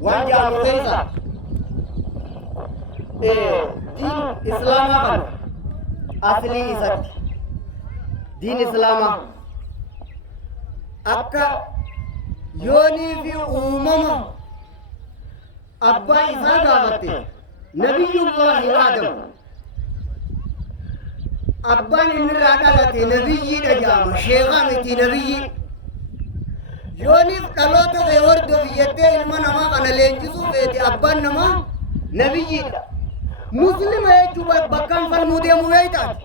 وانجا مغيزة دين إسلام أصلي إسات دين إسلام أكا يوني في أمم أبا إسا قابته نبي الله آدم أبا نرادلته نبي نجام شيخانتي نبي يوني قلوته غيورد فيته إلما نما أنا لنجسو فيتي أبا نما نبي مسلم يجوب بكام فالمودي مويتات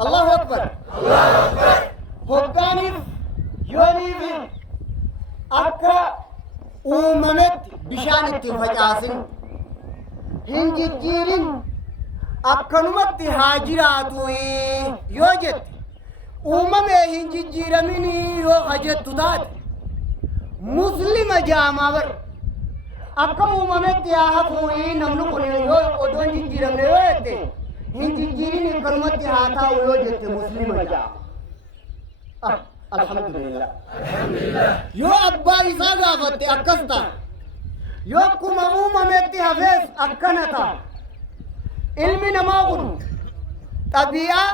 الله أكبر الله أكبر هكاني يوني في أكا أممت بشان اتفاجاسن هنجي جيرين أكنمت هاجراتوي يوجد هنجي جيرميني يو خجت تداد مسلم جامعر أكا أممت ياهفوي نملقني يو أدون جيرمني يوجد هنجي جيرين أكنمت هاتاو يوجد مسلم جامعر الحمد لله يو أبا إساقا فتي أكستا يو كما أممت هفيس أكنتا علمي نماغن طبيعة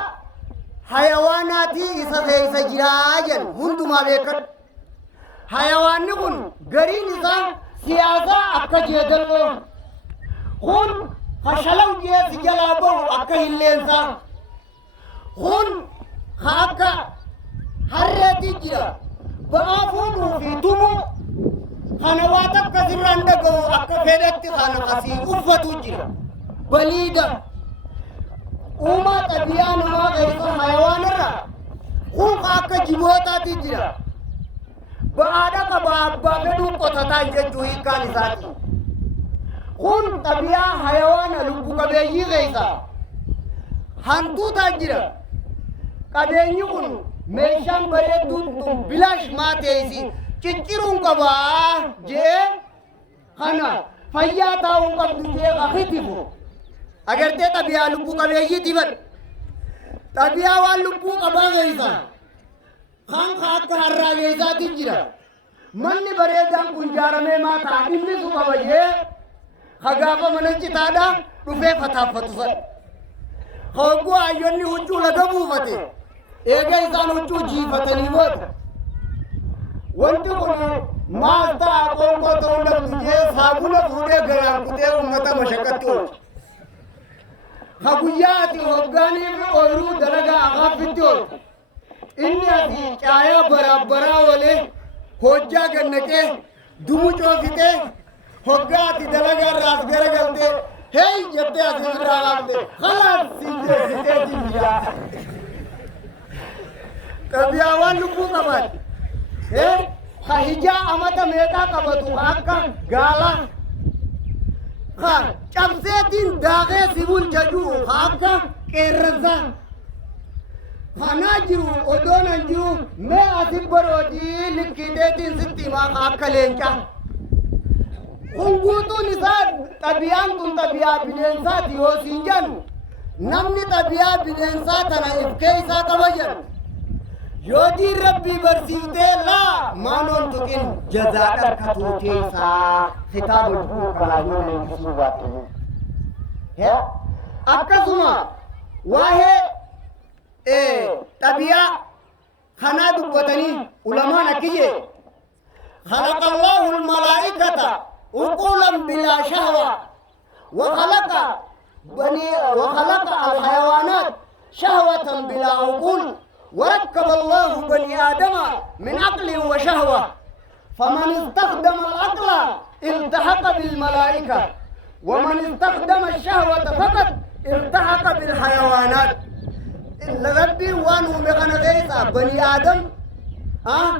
حيواناتي إسا جراجن هندو ما بيكت حيوان نقن قرين إسا سياسة أكا جيدلو خون خشلو جيس جلابو أكا هلينسا خون خاكا harreeti jira ba'aa fuudhuu fi tumuu kana waa takka sirraan dhaga'u akka fedhetti kana asii uffatu jira baliida uumaa xabiyaa namaa keessa hayawaanirra huuqa akka jibootaati jira ba'aadha qaba abbaa fedhuu qotataa jechuu hiikkaan isaati kun xabiyaa hayawaana lubbu qabeeyyii keessa hantuutaa jira qabeenyi kun meeshaan bareedduun bilaash maateesi cicciruun qabaa jee kana fayyaa taa'uun qabdu jee kakitifu agartee xabiyaa lubbuu qabeeyyiiti bad xabiyaa waan lubbuu qabaa keessa kan akka harraa keessaati jira manni bareedaan kun jaaramee maataa inni su qaba jee hagaafa mana citaadha dhufee fataaffatu san hogguu ayyonni huccuu laga buufate eega isaan huccuu jiifatanii booda wanti kun maal ta'a qoonqoo ta'uu dhabdu jee saabuna fuudhee garaan kutee ummata mashaqqatti oolcha ha guyyaa ati hoggaanii fi ooyiruu dalagaa akaafitti oolcha inni ati caayaa baraabbaraa walee hojjaa gannaqee dumu coofitee hoggaa ati dalagaa irraas garagaltee hey jettee asii irraa laafte khalaas si jeessitee jibbiyaa طبيعة واللبو قبات خهجاء أمتا ميتا قباتو أكا قالا شبسيتين داغي سيبول جاجو أكا كيرزا خناجرو أدونا جرو مي أسبر ودي لكيدتين ستي ما أكا لينجا خنقوتو نساء طبيعان كن طبيعة بلنسات يوسينجان نمني طبيعة بلنسات أنا إفكيسا تبجر يودي ربي برسيته لا ما ننتقن جزاء كتوتيسا خطاب الحقوق العلوم الكسوباته يا أكسما واه طبيعة خنا دبتني علماء نكيه خلق الله الملائكة عقولا بلا شهوة وخلق الحيوانات شهوة بلا عقول وركب الله بني آدم من عقل وشهوة فمن استخدم العقل التحق بالملائكة ومن استخدم الشهوة فقط التحق بالحيوانات ربي وانو مغنى غيثا بني آدم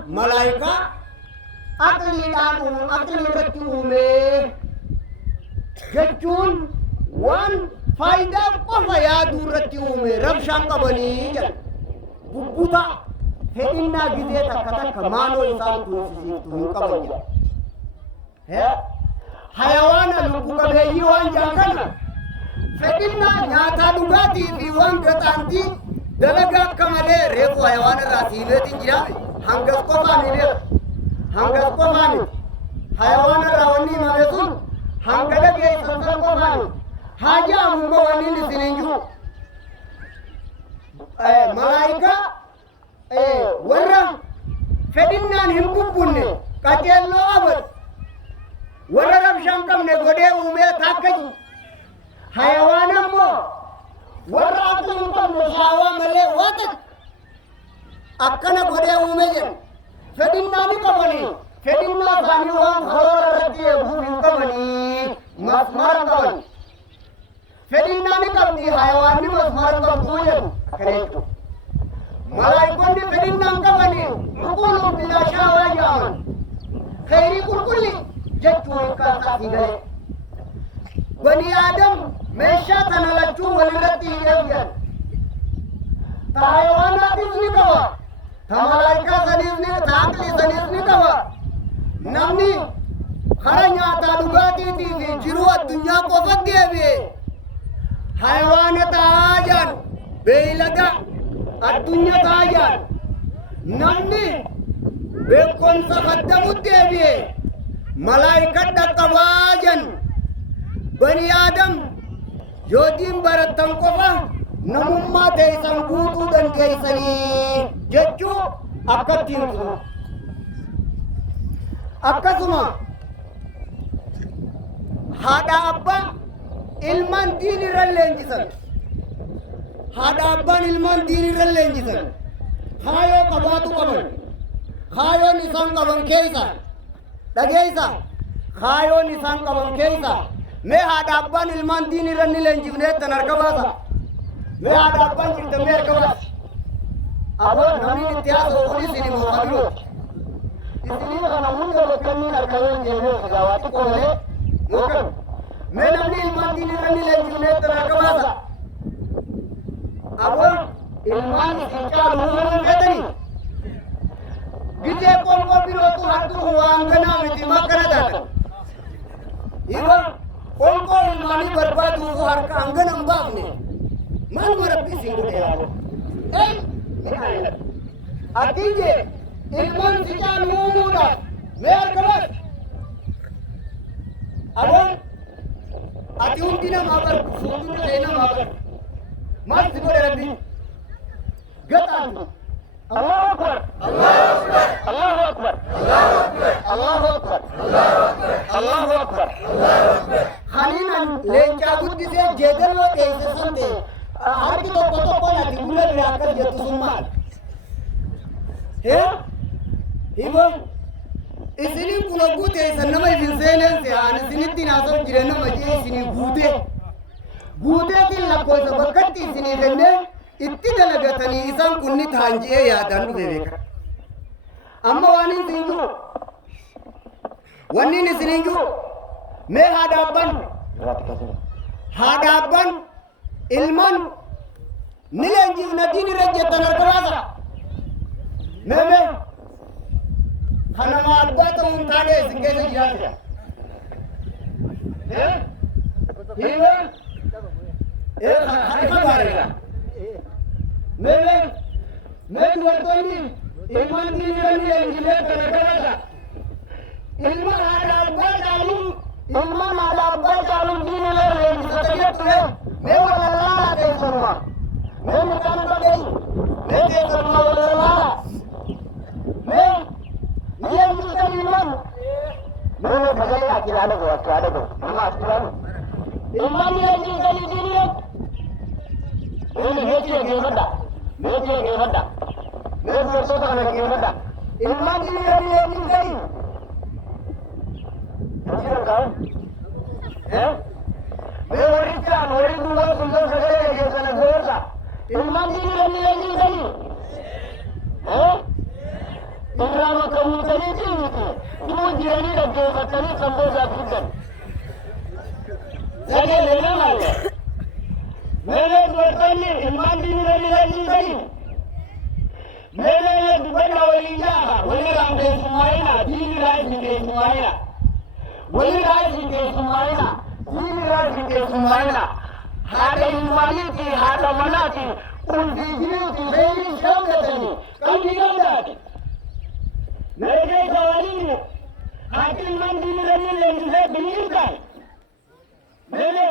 ملائكة عقلي دانو عقلي رتومي جتون وان فايدة قفا يادو رتومي ربشان قبني جل بوبوتا فإننا جديتا كتاك مانو إنسان تنسيسيفتو نقبل حيوانا لبوكا بيهي وان جاكنا فإننا نياتا دغاتي في وان قطانتي دلقا كمالي ريفو حيوانا راسيلتي جرامي هنگس قفاني بيخ هنگس قفاني حيوانا راوني ما بيسون haja ammo wanini sininju malaika warra fedinnan himbubunne qacello abad warra rabshan kamne gode ume takkaji hayawanammo warra aqlin kamne shawa male watat akkana gode ume jen fedinnani qabani fedinna sani wan horora rati bhumin qabani masmar qabani fedinnani qabdi hayawanni masmar qabdu jen karetu malaikonni fedinnan qabani uqulu bila shawa jaman khairi kulli jattu ka satigale bani adam mesha tanalachu walirati yabyan hayawanati ni qawa malaika sanisni taaqli sanisni qawa namni khara nyaata dhugaatiitii fi jiruu addunyaa qofat deebi'e hayawaana ta'aajan beeylada addunyaa ta'aajan namni beekumsa faddamut deebi'e malaayika dhaqqabaajan bani aadam yoodiin barattan qofa namummaa teeysan guutuu dandeeysanii jechuu akkattiin tunu akkasuma haadha abbaa ilmaan diin irra leenjisan haadha abbaan ilmaan diin irra leenjisan kaayoo qabaatu qaban kaayoon isaan qaban keeysa dhageeysa kaayoon isaan qaban keeysa mee haadha abbaan ilmaan diin irra ni leenjifneettan harka baasa mee haadha abbaan jirtan mee harka baasa aboo namni itti haasa'u kun isinii moofabirooti isinii kana hunda bakkanniin harkaween deemee gawaati qomalee yookaan mee namni ilmaan diin irra ni leenjifneettan harka baasa aboo ilmaan isin caalu uumamuu feetanii gidee qoonqoo birootu hartuu waan ganaa miti makkana taatan yeroo qoonqoo ilmaanii barbaaduuf harka hangana hin baafne maaluma rabbi isin godhe yaabo attiinje ilmaan si caalu uumuudhaaf mee harka baas aboon ati hundi namaa barbu fuuldura ta'e namaa barbu maal si godhe rabbi gaxaantu الله أكبر الله أكبر الله أكبر الله أكبر الله أكبر خلينا لينجا بدي سي جدل وكيس سنتي هاركي تو كتو كونا تقول لي أكل جتو سمال هي هو إسني كنا بوتة سنما يفنسيلن سي أنا سنتي ناسو جرنا مجيء إسني بوتة تلا كويس بكتي إسني فنّه itti dalagatanii isaan kunni taanji'ee yaadaan dhufe beeka amma waan hin jiru wanni isin hin jiru mee haadha abbaan ilmaan ni leenjifna diin irra jettan harka baasa mee kanama abbaa ta'uu hin taane isin keessa jiraata hiiwa harka bareeda मेरे दुर्तोनी इल्मान की निरंतर इंजीनियर करता इल्मान आलाब्बा चालू की निरंतर इंजीनियर तुझे मैं वो लल्ला दे सुनवा मैं निकाल कर दे मैं दे सुनवा वो लल्ला मैं ये मुझसे इल्मान मैंने भजाया किराने को हम आस्ट्राल इल्मान ये इंजीनियर मैंने हेचिए गेमदा मेरे गेमदा मेरे दोस्तों का गेमदा इल्मान की ये नहीं मुझे कहा है मैं वोरी दूंगा सुंदर सगले ये सने गोरसा इल्मान की ये नहीं है इंद्रामा कबूतरी थी तू जिरनी लगे बतनी संबोधा खुदन लगे लेना मारे मेरे दोस्तों ने इल्मान की नहीं मेरे दुबई वालिया वही रामदेव सुमाइना दीन राय सिंह सुमाइना वही राय सिंह सुमाइना दीन राय सिंह सुमाइना हाथ इल्मानी की हाथ मना की उन दीजिए की बेरी शब्द थे कम निकल जाती मेरे सवाली हाथ इल्मान दीन राय ने बिल्कुल का मेरे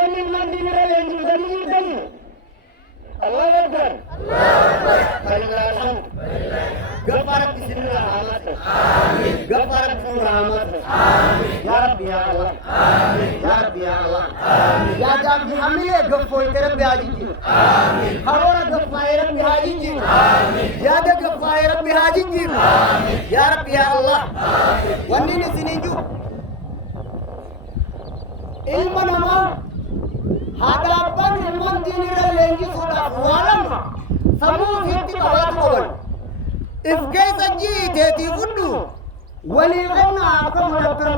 Asalin nanti nilai yang kita Allah Akbar. Penjelasan. Gafarat di sini rahmat. Amin. Gafarat di sini rahmat. Amin. Ya Rabbi ya Allah. Amin. Ya Rabbi ya Allah. Amin. Ya Rabbi hamile gafoi terab bihaji. Amin. Harora gafai Rabbi bihaji. Amin. Ya da gafai Rabbi bihaji. Amin. Ya Rabbi ya Allah. Amin. Wani ni sini ju. Ilmu nama. Hadapan ilmu dinira lengi sudah walam. Semua hiti kawat kawan. Ifkai saji teti fundu. Wali kena akan melakukan.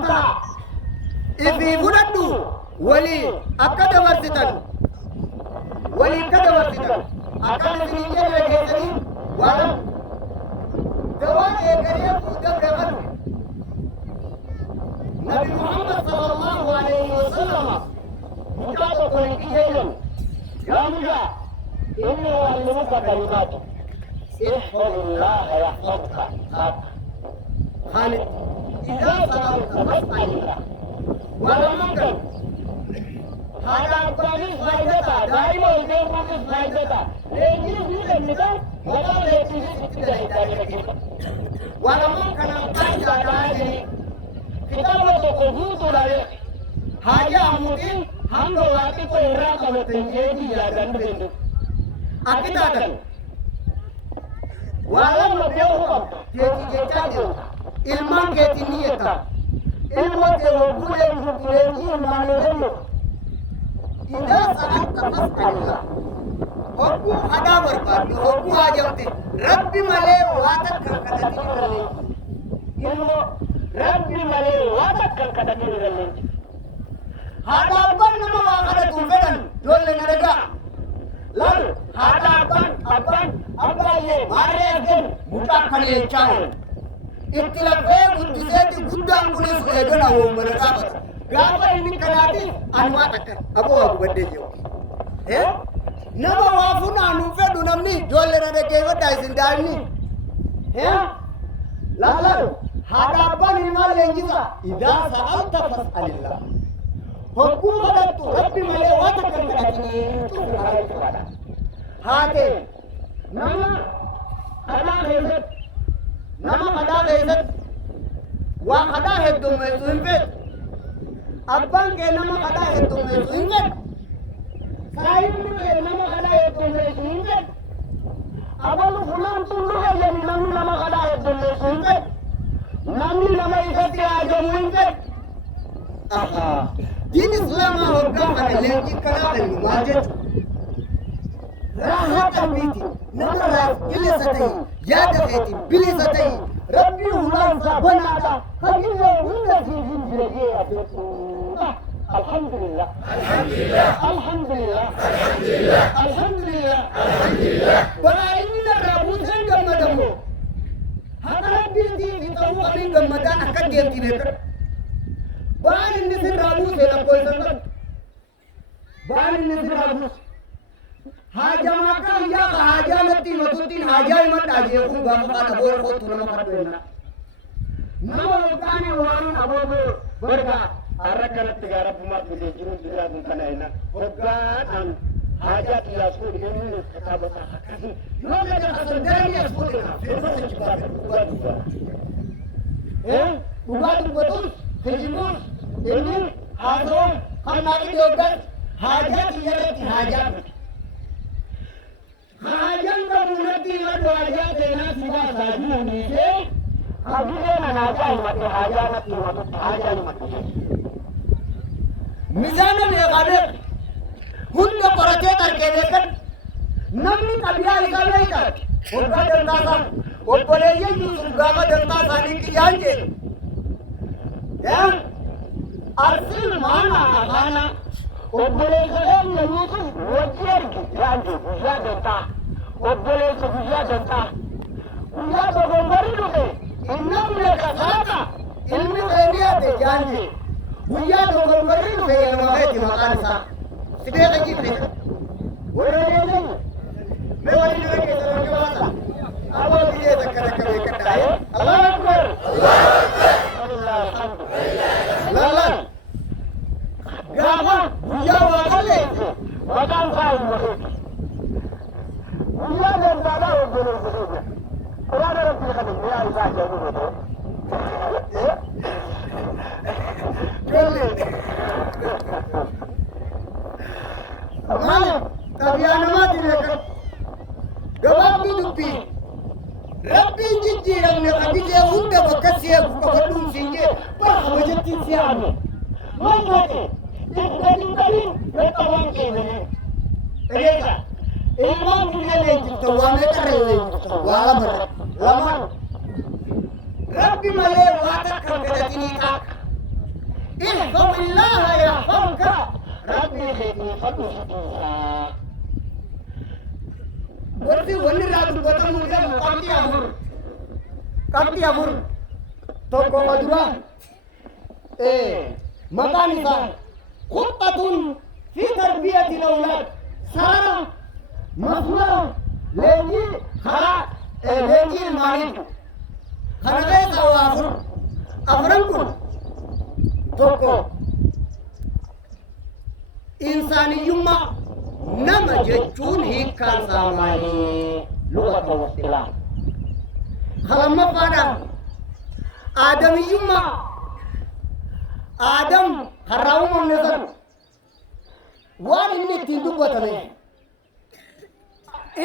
Ifi fundu. Wali akada warsitan. Wali kada warsitan. Akan sininya lagi tadi walam. Dewan ekariya sudah berapa? Nabi Muhammad sallallahu alaihi wasallam. Mutaba kwenye kijelo ya muda inni wa'allimuka kalimati ihfazillah yahfazka Khalid idza sa'alta fas'alillah wa lam yakun hada qali faidata daima udeemuki faidata leji hidannita wala leji hidda hidda wa lam kana qaida daani kitabatu qudu la haja amutin हम लोग आके को इरा करते हैं ये भी याद रखते हैं आकिदा कर वाला मध्य हो ये चीजें चाहिए इल्म के नियत इल्म के वो पूरे की माने हैं इधर सलाम तपस करेगा होकू हदा बरबाद होकू आ जाते रब्बी मले वादत कर कदती रले इल्म रब्बी मले वादत कर कदती रले Hadapan nama wakada tumpedan dole naraga lalu hadapan apa ye mare again muta khali chaun ittilafe buddhiseti guddam kulis edona wo manaka gaba inni kanati anwa takar abo abu badde yo nama wafuna nu fedu namni dole narage wada sindani lalu hadapan imal lenjiza idza sa'alta fas'alillah hukumatan tu Rabbi melewati kata-kata itu kepada hati nama ada hezat wa ada hedum mesuimbet abang ke nama ada hedum mesuimbet sahibu ke nama ada hedum mesuimbet abang fulan tulu ke jadi nama ada hedum mesuimbet nama isati aja muimbet Din Islam hoga lagi kana majid rahat abiti nadara ilisati yada feti bilisati rabbi ulan sabanada khadija hunna fi jinjirage abitu alhamdulillah wala inna rabu sanga madamu hada binti bitawu abin gamada akan dia tibekar Ban ini sih rabu saya koy sangat. Ban ini sih rabu. Haja makan ya haja nanti matutin haja imat aja aku gak makan abor kau tuh nama katuena. Nama bukan orang abor berka. Arah karat negara pemat bisa jiru jiru bukan enak. Bukan haja tilas pun ini kata bahasa. Lo ada kesadaran ya sudah. Firman cepat bukan. Bukan betul. Sejumlah ini hasil karena juga hajat yang hajat. Hajat berarti ada hajat dengan sudah saju ni se. Hajat mana hajat hajat nanti hajat mati. Misalnya ni ada hunde percaya terkait namni kabilah ikan ikan. Orang dengar orang boleh yang suka dengar sani kianjir. Ya, arti mana agana? Obboleh saya menyusun wajar janji, wajar data. Obboleh wajar data. Wajar berkompari tu deh. Inna mereka kata, ilmu ini ada janji. Wajar berkompari tu deh yang makai di makan sah. Tidak lagi beri. Orang ini, mewah ini lagi terus kemana? Awal dia terkena kata. Allah Akbar. Allah Akbar. Lalan. Gawat, ya ربنا الخلود قرآن ربي خلود يا إذا جابوه maal qabiyaa namaati beekan gabaabduu dubbii rabbiin jijjiiramne qabijee hunda bakka seeku qabadhuun siin jee bara kabajattiin siyaame maal taate dinqadiin jalqabaan keenyame dhageessa ilmaan kunneen leenjifta waa meeqarra leenjifta waa lamaan rabbi malee waa takkan fedhatinii taaka ihfam illaaha yahfamka ربي خيتي خلص Berarti wanni ratu kota muda kapti abur toko madura makan isa khuttatun fi tarbiyati al-awlad sara mafmara leji khara leji mani kharaga sawafur afran kun toko insaniyumma nama jechuun hiikkaan saamaanii lugata wasila halamaffaadha aadamiyyummaa aadam harraa uumamne san waan inni ittiin dubbatame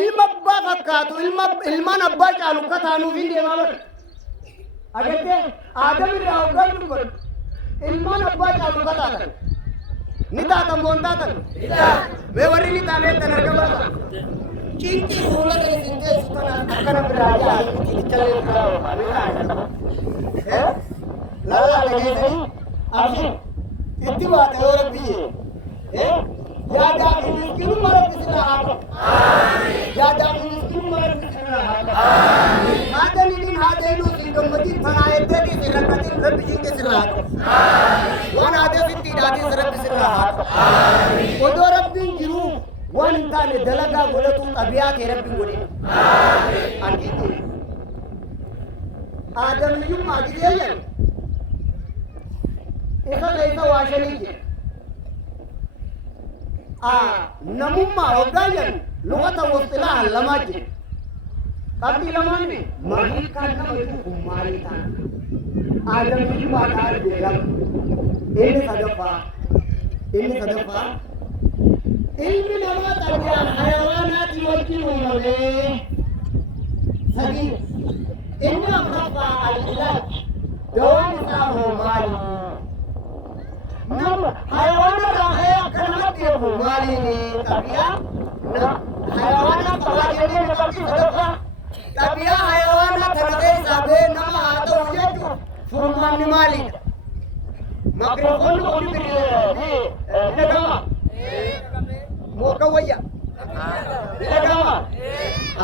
ilma abbaa fakkaatu ilmaan abbaa caalu akka taanuuf hin deemaa bara agartee aadam irraa hoggaa dubbatu ilmaan abbaa caalu akka taatan ni taatan boon taatan mee warri ni taaneettan argamata cinqii fuula kana sinteessu kana akkana biraa yaa'anii callee biraa oofanii lallaa dhageessanii abshin itti baate yoo rabbiyyee yaadaa fi miskiinummaa rabbi sirraa haa ta'u yaadaa fi miskiinummaa rabbi sirraa haa ta'u haadha nidin haadha inuu siin gammadin tanaa eddeetii si rakkatin rabbi siinqee sirraa haa ta'u waan haadha sitti hidhaatis rabbi sirraa haa ta'u odoo rabbiin jiruu waan hin taane dalagaa godhatu xabiyaa kee rabbiin godhe argite aadamiyyummaa gideeyyan isa keessa waa shanii jira namummaa hoggaa jedhu lugata wasxilaa lamaa jira qabxii lamaanni maalii kaan nama jiru kun maalii taana aadamiyyummaa kaan beekama inni sadaffaa ilmi namaa xabiyaan hayawaanaati wajjin uumamee sadii inni afraffaa al-ilaaj dawaan isaa hoo maali nama hayawaana raahee akka namatti eegu maaliini xabiyaa hayawaana qabaa jennee namatti sadaffaa xabiyaa hayawaana tana keessaa bee nama haa ta'u jechuun furmaanni maaliidha makrofoonni qonni birii dhagama moka wayya dhagama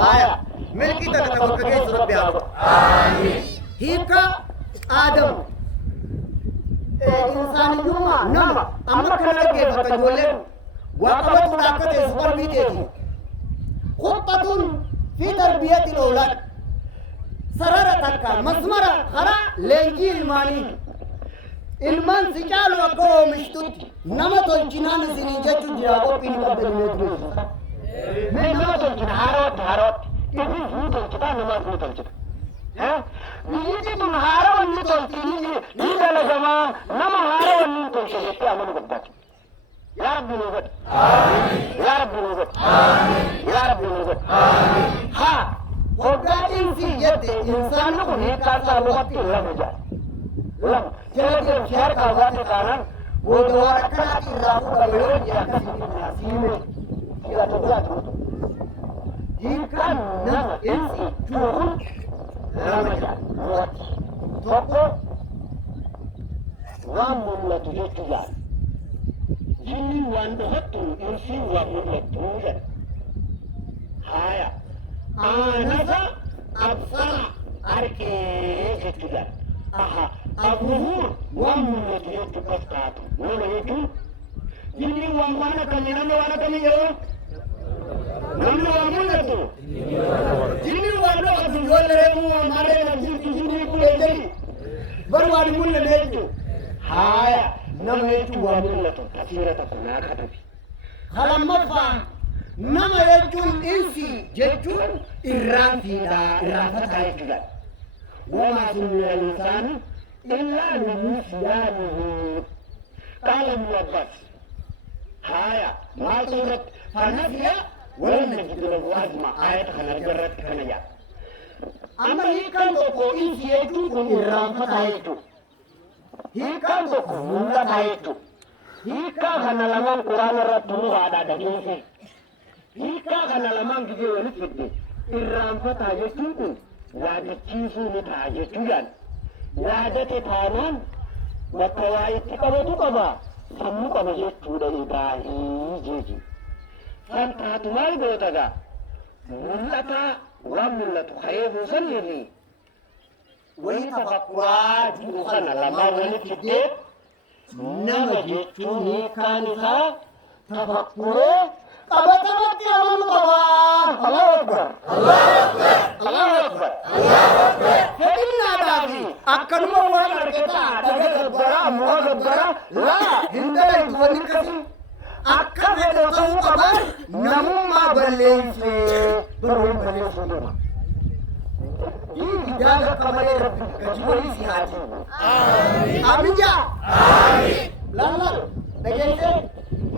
haya milki takata bakka keessa rabbi haa aamiin hiika aadam insaniyummaa nama amma kana dhaggeeffata ijoolleen waa qabatuudha akka teessu qalbii teeti khuxxatun fi tarbiyati al-awlaad sarara takka masmara karaa leenjii ilmaanii ilmaan si caalu akka oomishtutti nama tolchinaan isinii jechuun jira qophiin qabdanii beektu mee nama tolchina haarootti ni tolchita namaaf ni tolchita biyyi tun haaroo ni tolchini ni dalagamaa nama haaroo ni tolcha jettee amanu gabbaatu yaa rabbi nuu godhe yaa rabbi nuu godhe yaa rabbi nuu godhe haa hoggaa insi jette insaanni kun hiikkaasaa lubatti lama jaal lama jalatti shahar kaabaate taanaan booda waan akkanaati irraa fudhame yoo jee akkasitti naasiime ila tokko hiikkaan nama insi juurun lama jaal lubatti tokko waan mul'atu jechuu jaal jinni waan dhahattu insi waan mul'attu jedha haya aanasa absara arkee jechuu jaal aha abuhur waan mul'atu jechuu fakkaatu nama jechuun jinni waan akkamii namni waan akkamii jedhu namni waan mul'atu jinni waan dhokatu ijoollee reemuu maalee jinni kun ejjeni bar waan mul'atu jechuu haya nama jechuun waan mul'atu tafsira takka naa katabi halammaffaa nama jechuun insi jechuun irraanfiidha irraanfataa jechuudha. Wamaa summiya insaanu illaa limusyaanihi qaala ibnu Abbaas. Haya maal suurat fanasiya walam najidu lahu azma ayat kana jarrat kana ya. Amma hiikan tokko insi jechuun kun irraanfataa jechuudha. Hiikan tokko mul'ataa jechuudha. Hiikaa kana lamaan quraana irratti nu haadhaa dhageesse. Hiikaa kana lamaan gidee walitti fidde irraanfataa jechuun kun yaadachiisuu ni ta'a jechuudhaan yaadate taanaan bakka waa itti qabatu qaba sammuu qaba jechuudha Ibraahii jechuudha. San taatu maal goota gaa mul'ataa waan mul'atu hayeefuu saniifi wayii tafakkuraa jiru kana lamaan walitti fiddee nama jechuun hiikaan isaa tafakkuree qabatamatti amanuu qaba. Allahu Akbar. Allahu Akbar. Allahu Akbar. Allahu Akbar. Fedhinnaadhaafi akkanuma waan argataa dhaga gabbaraa muka gabbaraa laa hin dalaytu wanni akkasii akka fedhe ta'uu qaban namummaa balleessee baruun balleessuu deema. Jaga kamalee rabbi gajiwanii si haati. Amiin jaa. Amiin. Laal dhageessee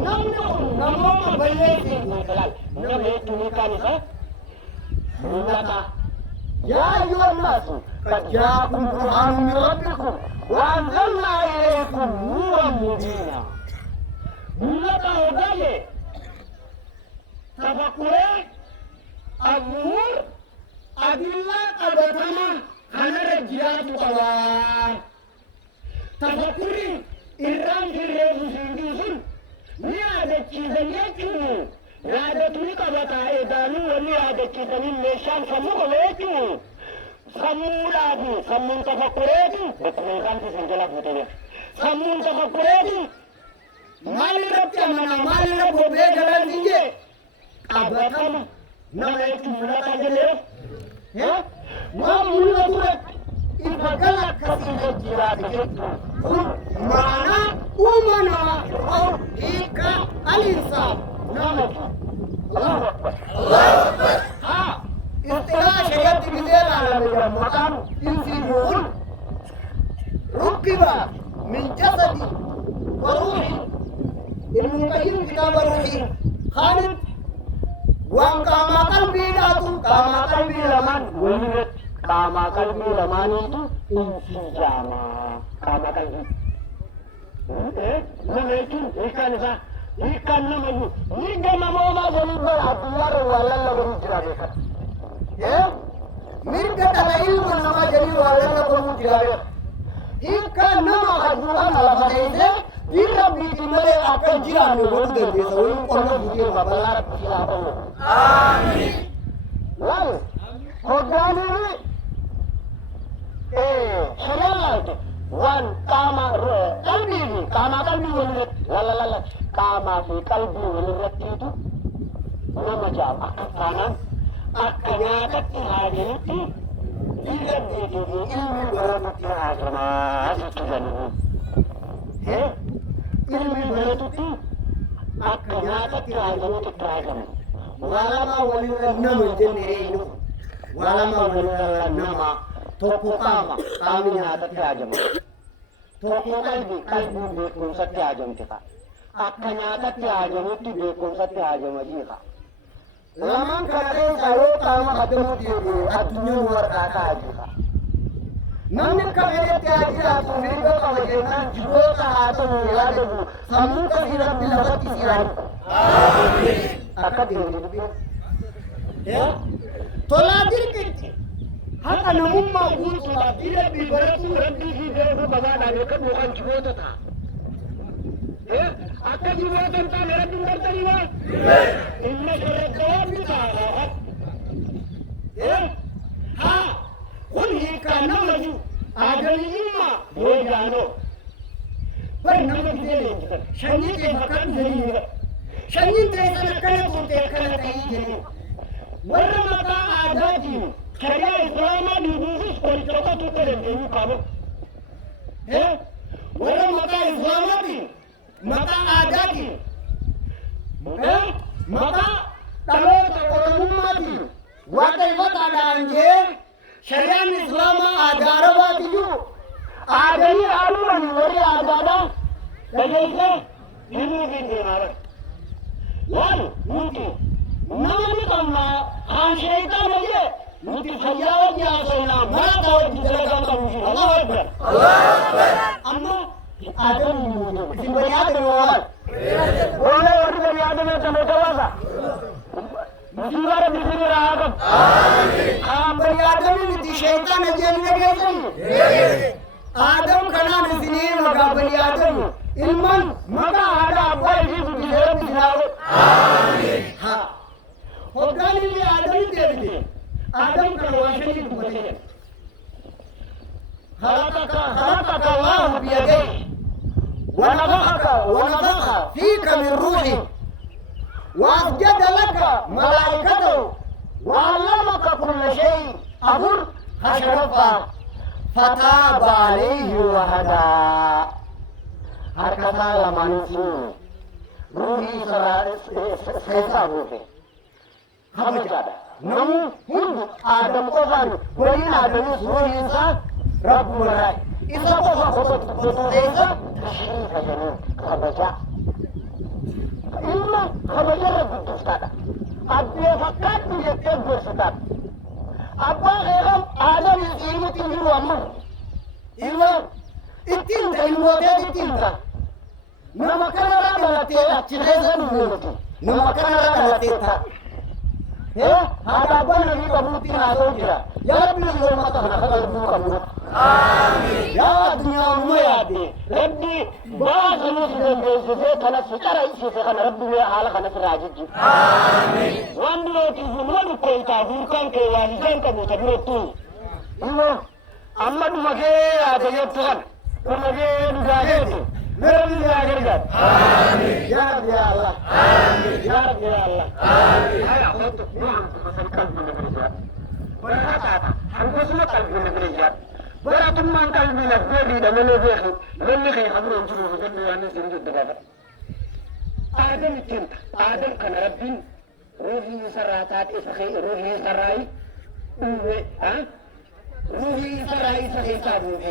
namni kun namoota balleessee laal nama hedduu hiikaan isaa mul'ata. Yaa ayyuhan naasu qad jaa'akum burhaanun min rabbikum wa anzalnaa ilaykum nuuran mubiina. Mul'ata hogale tafakkuree abuur adillaa qabatama kanarra jiraatu qabaa. Tafakkurri irraan hirreefu siinqii sun ni yaadachiisan jechuun yaadatu ni qabataa eegaanii wanni yaadachiisaniin meeshaan sammuu qaba jechuun sammuudhaafi sammuun tafakkureeti bakkuma kanti sin jala fuutee sammuun tafakkureeti maalirratti amana maalirra bobbee galan dinjee qabatama nama jechuun mul'ataa jenneef waan mul'atu ifa gala akkasii jiraate jechuun kun maanaa uuma namaa ta'u hiika aliinsaaf nama Allahu Akbar. Allahu Akbar. Haa istilaa shayatti gidee laalame gammataan insii kun rukkiba min jasadi wa ruuhi ibnu qayyim kitaaba ruuhi khalid waan qaamaa qalbiidhaatu qaamaa qalbii lamaan walitti qaamaa qalbii lamaaniitu insijaama qaamaa qalbii. Nama jechuun hiikaan isaa hiikaan nama iyyuu mirga namoomaa sanii bara addunyaarra waa lallabamu jira beekan. Mirga dhala ilma namaa jedhanii waa lallabamu jira beekan. Hiikaan nama hajuudhaan lafa teessee dhiirra biitiin malee akka hin jiraanne godhuu dandeessa. Waliin qonna fuudhee babal'aa rabbi haa ta'u. Amiin. Laal hoggaanii shari'aatu waan qaama qalbii walirratti lalala qaamaa fi qalbii walirrattiitu nama jaam akka taanaan akka nyaatatti haajanitti dhiirra biitii fi ilmi baratutti haajamaa jechu jedhanii. Ilmi baratutti akka nyaatatti haajamuutti itti haajamu. Waa lamaa walirra nama jenne eenyu waa lamaa walirra nama tokko qaamni nyaatatti haajama. Tokko qalbiin beekumsatti haajamte ka. Akka nyaatatti haajamutti beekumsatti haajama jiika. Lamaan kana keessaa yoo qaama hadamu deebi'e addunyaan warqaa ta'a jiika. Namni akka fedhetti haa jiraatu mirga qaba jennaan jiboota haa ta'u yaadamu sammuu kasii rabbi lafatti si yaadu. Akka deemu dubbiin. Tolaa dirqitti. Haqa namummaa guutuudhaaf diinagdee baratuu rabbii fi beekuu qabaadhaan yookaan yookaan jiboota ta'a. Akka jiboota hin taane rabbiin bartanii waa? Inna sharaddawaa fi taa'aa. Haa kun hiikaa nama jiru aadamiyummaa yoo jaanoo. Bari nama fidee leenjisan shanyii ta'e fakkaatu jedhanii jira. Shanyiin ta'e sana akkana tuutee akkana ta'ii jedhanii. Warra maqaa aadaatiin Kaya Islama dibusus koncoka tuke dandeenyu kamu. Warra maqaa Islaamaatiin, maqaa aadaatiin, maqaa dhaloota Oromummaati. Waaqayyotaadhaan jee shari'aan Islaamaa aadaa Arabaatiyyuu aadanii aaduudhaan warri aadaadhaan dhageessee himuu fi deemaa waan nuti namni qabna haan sheeyxaana jee nuti fayyaa wajji haasofnaa marataa wajji dalagaa qabnu fi Allahu Akbar. Amma aadanii isin bani aadamii waan wallee warri bani aadamii kana gabaasa musiibaa rabbi isin irraa haa qabu. Haan bani aadamii miti sheeyxaana jeen dhageessanii Adam kanaan isinii maqaa bani aadamii ilman maqaa haadha abbaa ishii guddisee rabbi isin haa godhu. Hoggaan inni aadamii deebite Adam kana waan shanii dubbatee خلقك الله بيديه ونفخ فيك من روحه وأسجد لك ملائكته وعلمك كل شيء أمر خشرفا فتاب عليه وهدى هكذا لما نسمع روحي سيسا روحي خبجادا نمو هند آدم قفان قولين آدم روحي سا رب مراي إذا قفا خطط إذا تشريف جنون خبجا إما خبجا رب تفتادا أبي فكات بيتين برسطات أبا غيرم آدم يسيرو تنجرو أمم إما إتنتا إموتات إتنتا نما كان رأى أتنهزن مولتو نما كان رأى هذا أبونا في قبوتين أزوجرا يا رب يوم تهنا خلق قبوت آمين يا دنيا ما يادي ربي باز نسل بيسوسه كنا سكر يسوسه كنا ربي يا حال كنا سراجي آمين وانبلو تزمن كل تابور كان كوالدين كبوت بروتو إما أما دمجة أبيض تغن دمجة نجاهد نرمي نجاهد آمين يا رب يا الله آمين يا رب يا الله آمين هيا خذ قلب من الرجال ولا حنقسم قلب من الرجال ولا ثم قلب من الرجال من الرجال من خي خبرون شنو في الدنيا نسير الدبابة آدم كنت آدم كان ربي روحي سراتات إسخي روحي سراي ها روحي سراي إسخي كابوه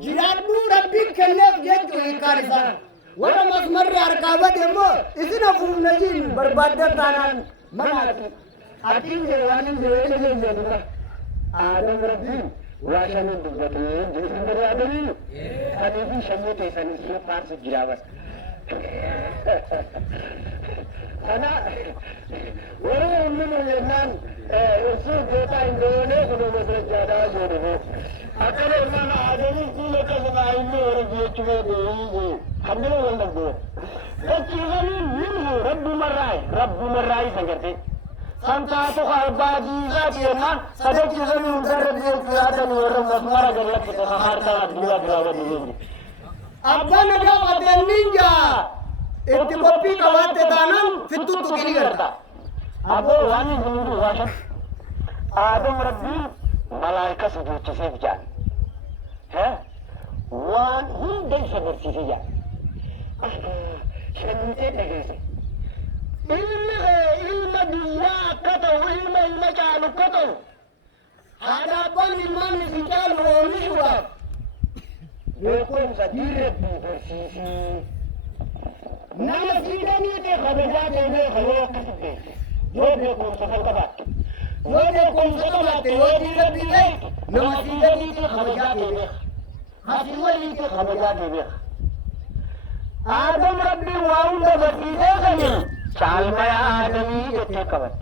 جلالو ربي كلف جد وإنكارسان ولا مزمر أركابة دمو إذن أفهم نجين بربادة تانان مناتي أتين جوانين جوانين جوانين آدم ربي واشان الدبتين جيسن بري آدمين حديثي شموت إسان إسان فارس جراوس أنا ورو أمين ويرنان إرسول جوتا إندوني كنو مصر جادا جوده أكل إمام آدمي كله كسماعين وربي يجوا الحمد لله والله فكيفني منه رب مراي سنجرتي سانتاتو خالبادي زاتينا سدكيفني مدرب يجادن ورم مسمارا جلك تهارتا دنيا دراوا دنيا أبا نجا ودن نينجا اتبقى كوات دانم فتو تكيني کرتا أبو واني زمرو واشد آدم ربي ملائكة سجود تسيف جان وان هم دل صبر سيفي جان شنطة تجلس علم دنيا كتو علم جانو كتو هذا بان المان سجال ومشوا يكون صدير ربي برسيسي نام سيدني تخبزا جنه خلو كسبه جو بيكون سفل كبات جو بيكون سفل تيودي ربي لك نام سيدني تخبزا جنه خسيولي تخبزا جنه آدم ربي واؤن بسيطة غني شال ما آدمي جتة كبات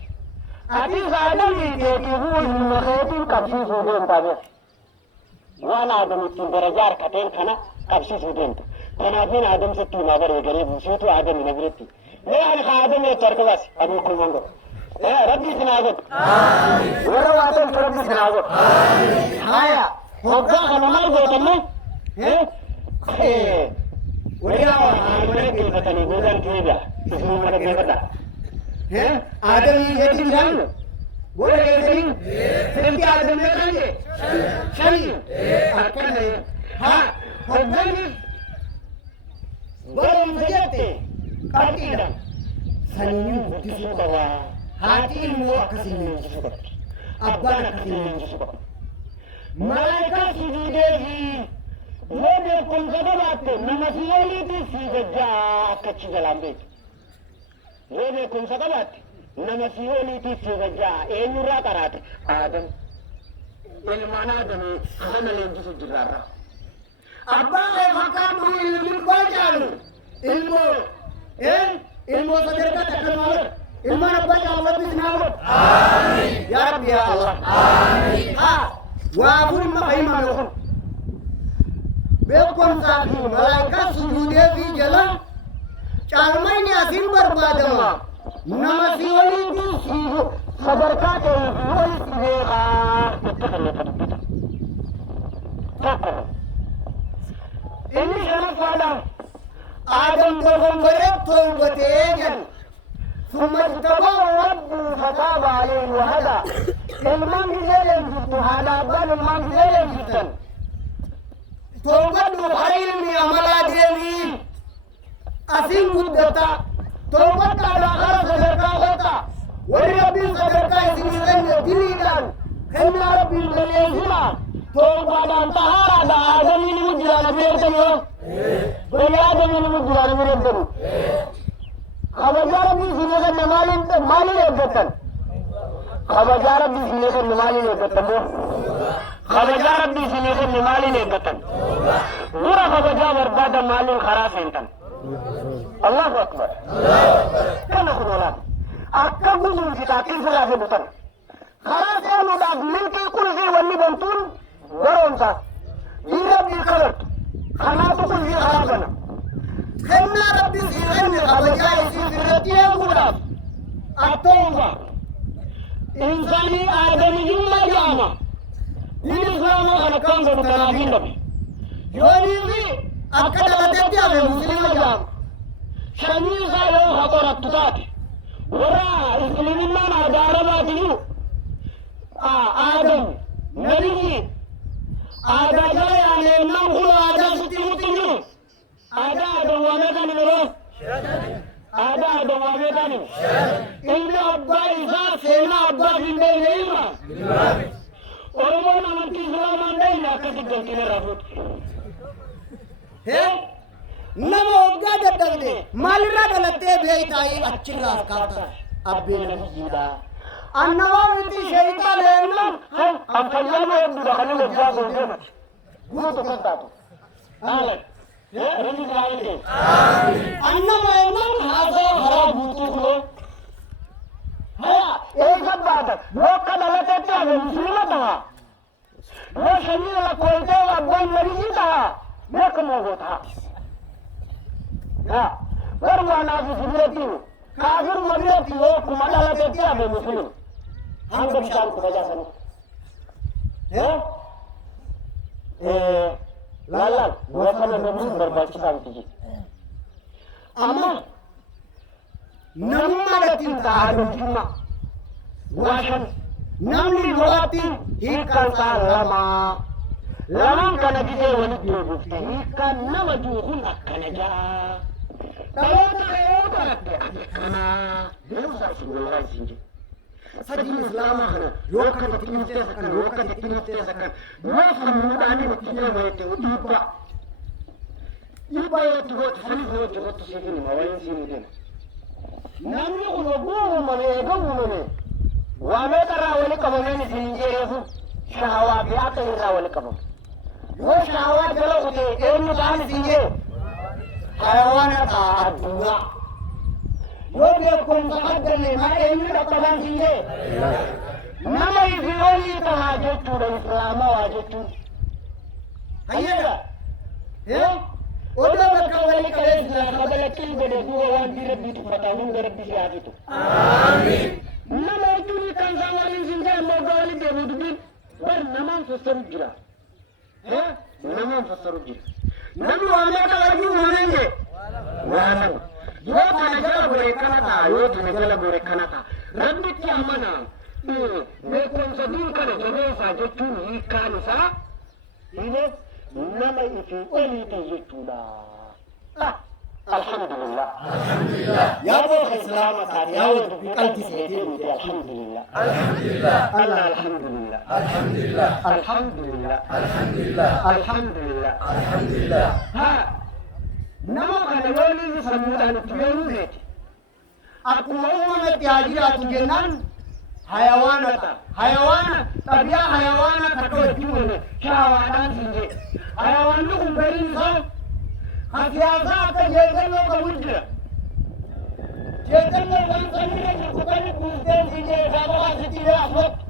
أتيس آدمي جتة هو المخيط كبسي سودين تابس وانا آدمي تندرجار كتين خنا كبسي سودين تنافين آدم ستو نابر وغريب وشوتو آدم نبرتي لا أنا آدم يترك بس أبو كل منغو ربي سنعبد آمين ورا آدم ربي سنعبد آمين هيا هوكا خنمار بوتنو وريا وانا كيف تاني بودن كيبا اسمه مرة كيفتا آدم يتيم جانو ولا يتيم سنتي آدم يتاني شني أكنا ها هوكا ورم سجدتي كاتيدا saniinin guddisuu qaba. Haati ilmoo akkasiin leenjisuu qabdi. Abbaan akkasiin leenjisuu qaba. Malaayikaa sujuudee fi yoo beekumsa qabaatte nama si waliitiif si gajjaa akkachi jalaan beeku. Yoo beekumsa qabaatte nama si waliitiif si gajjaa eenyurraa qaraate Aadam. Ilmaan Aadamii hagama leenjisu jirraarra. Abbaan kee fakkaatu ilmi bajaalu ilmoo sadarkaa takkamaa ilmaan abbaa jaallattis naa godhu. Amiin. Yaa Rabbi yaa Allah. Amiin. Waa kun ma fayyimame kun. Beekumsaa fi malaayikaa sujuudee fi jala caalmayni asiin barbaadama. Nama si waliitiin siisu sadarkaa ta'e fi walitti beekaa itti fayyadamu. Tokko. Inni shanaffaadhaan Aadam dogongolee tolbatee jedhu. ثم اجتباه ربه فتاب عليه وهدى. المام جزيلا جبت هذا بل المام جزيلا جبتا. توبته خير من عملا ديني. أسين قدتا. توبته على خرى صدركا غطا. وربي صدركا سنسان دليلا. خلنا ربي دليلا. توبة انتهارا دا آدمي نمجرانا بيرتنو. بني آدمي نمجرانا بيرتنو. خبردار بھی سنے کا نمالی لگتن خبردار بھی سنے کا نمالی لگتن خبردار بھی سنے کا نمالی لگتن پورا خبردار برباد مالی خراب انتن اللہ اکبر کیا نخنولا اکا گزن کی تاکین سے لازم بتن خراب سے انہوں مل کے کل سے ونی بنتون ورون سا یہ رب یہ خلط خلاتو کل سے خراب ہے خلنا ربي سيغني خبجاي سيغرتي أقولك التوبة إنساني آدمي جمع جامع الإسلام أنا كان متنافين بي يوني بي أكد لديتي أبي مسلم جامع شميل سايو خطر التتاتي ورا إسلامي من أدارباتي جو آدم نبيجي آدم جاي على النمخل آدم ستيموتي جو ada wame kani nero ada wame kani inna abba isa sena abba binde neema oromo namanti islam ande ina kati galtine rabut he nama ogga dadde malira galate beitai achira kafta abbe nabiyida annawa miti shaytan enna am fayyama dukhani wajja gona guto kantato ale अन्नम एनम हाज़ा खराब बुतुलो हाँ एक बात लोग का दलत है क्या मुस्लिम था वो शरीर का कोयते का कोई मरीज था मैं कमो होता हाँ पर वो नाज़ सिगरेटी काफिर मरीज वो कुमार दलत है क्या मुस्लिम हम तो बिचार को बजा सनो लाल वो समय में मुझे बर्बाद की शांति जी अम्मा नम्मा रती तार उठना वाशन नम्मी लोगाती ही करता लमा कनकी से वनी दियो गुफ्ते ही का नम जूहुन अक्कने जा तलो रखते खाना बेहुसा सुगुलरा सिंजे सजीन इस्लाम है योका तकलीफते सकन योका तकलीफते सकन वो फमुदानी वक्तिया वयते उदीपा इबा यत वो सनी हो जो तो सेकनी मवाइन सी मुदे नामी को लोगो मने गम मने वामे करा वाले कमने नि सिंजे रेफु शहवा बिया कइरा वाले कम वो शहवा चलो उते एनु दान सिंजे हैवान का दुआ वो बेकुन सकदने मा एनु तबान सिंजे नमई फिरोली कहा जो चूड़े इस्लाम वाजे चू hayya oda baka wali kale na kabala kin bede duwa wan bi rabbi tu fata mun da rabbi ya gitu amin nama tuni kan zawali zinga mo gawali de budbi bar naman fasaru jira naman fasaru jira nabi wa ma ka waju hunenge wala yo kana jala bore kanata yo tuna jala bore kanata rabbi ti amana me kon sadin kana jabe sa jetu ni kanisa ine nama ifi oli te jetuda Alhamdulillah. Ya bota selamat ya wata bi kalki sai dai mu Alhamdulillah. alhamdulillah Allah alhamdulillah. alhamdulillah Alhamdulillah. alhamdulillah Alhamdulillah. alhamdulillah Ha. Nama kana wani samuda na tuberu ne. akkuma uumamatti haa jiraatu jennaan hayawaana tabiyaa hayawaana Takka wajjin wani shaawaadhaan siin jee. Hayawaanni kun bariin isaa ka siyaasaa akka jeeqannoo qabu jira jeeqannoo waan samiirra jirtu kan buustee siidee isaa asitti asumatti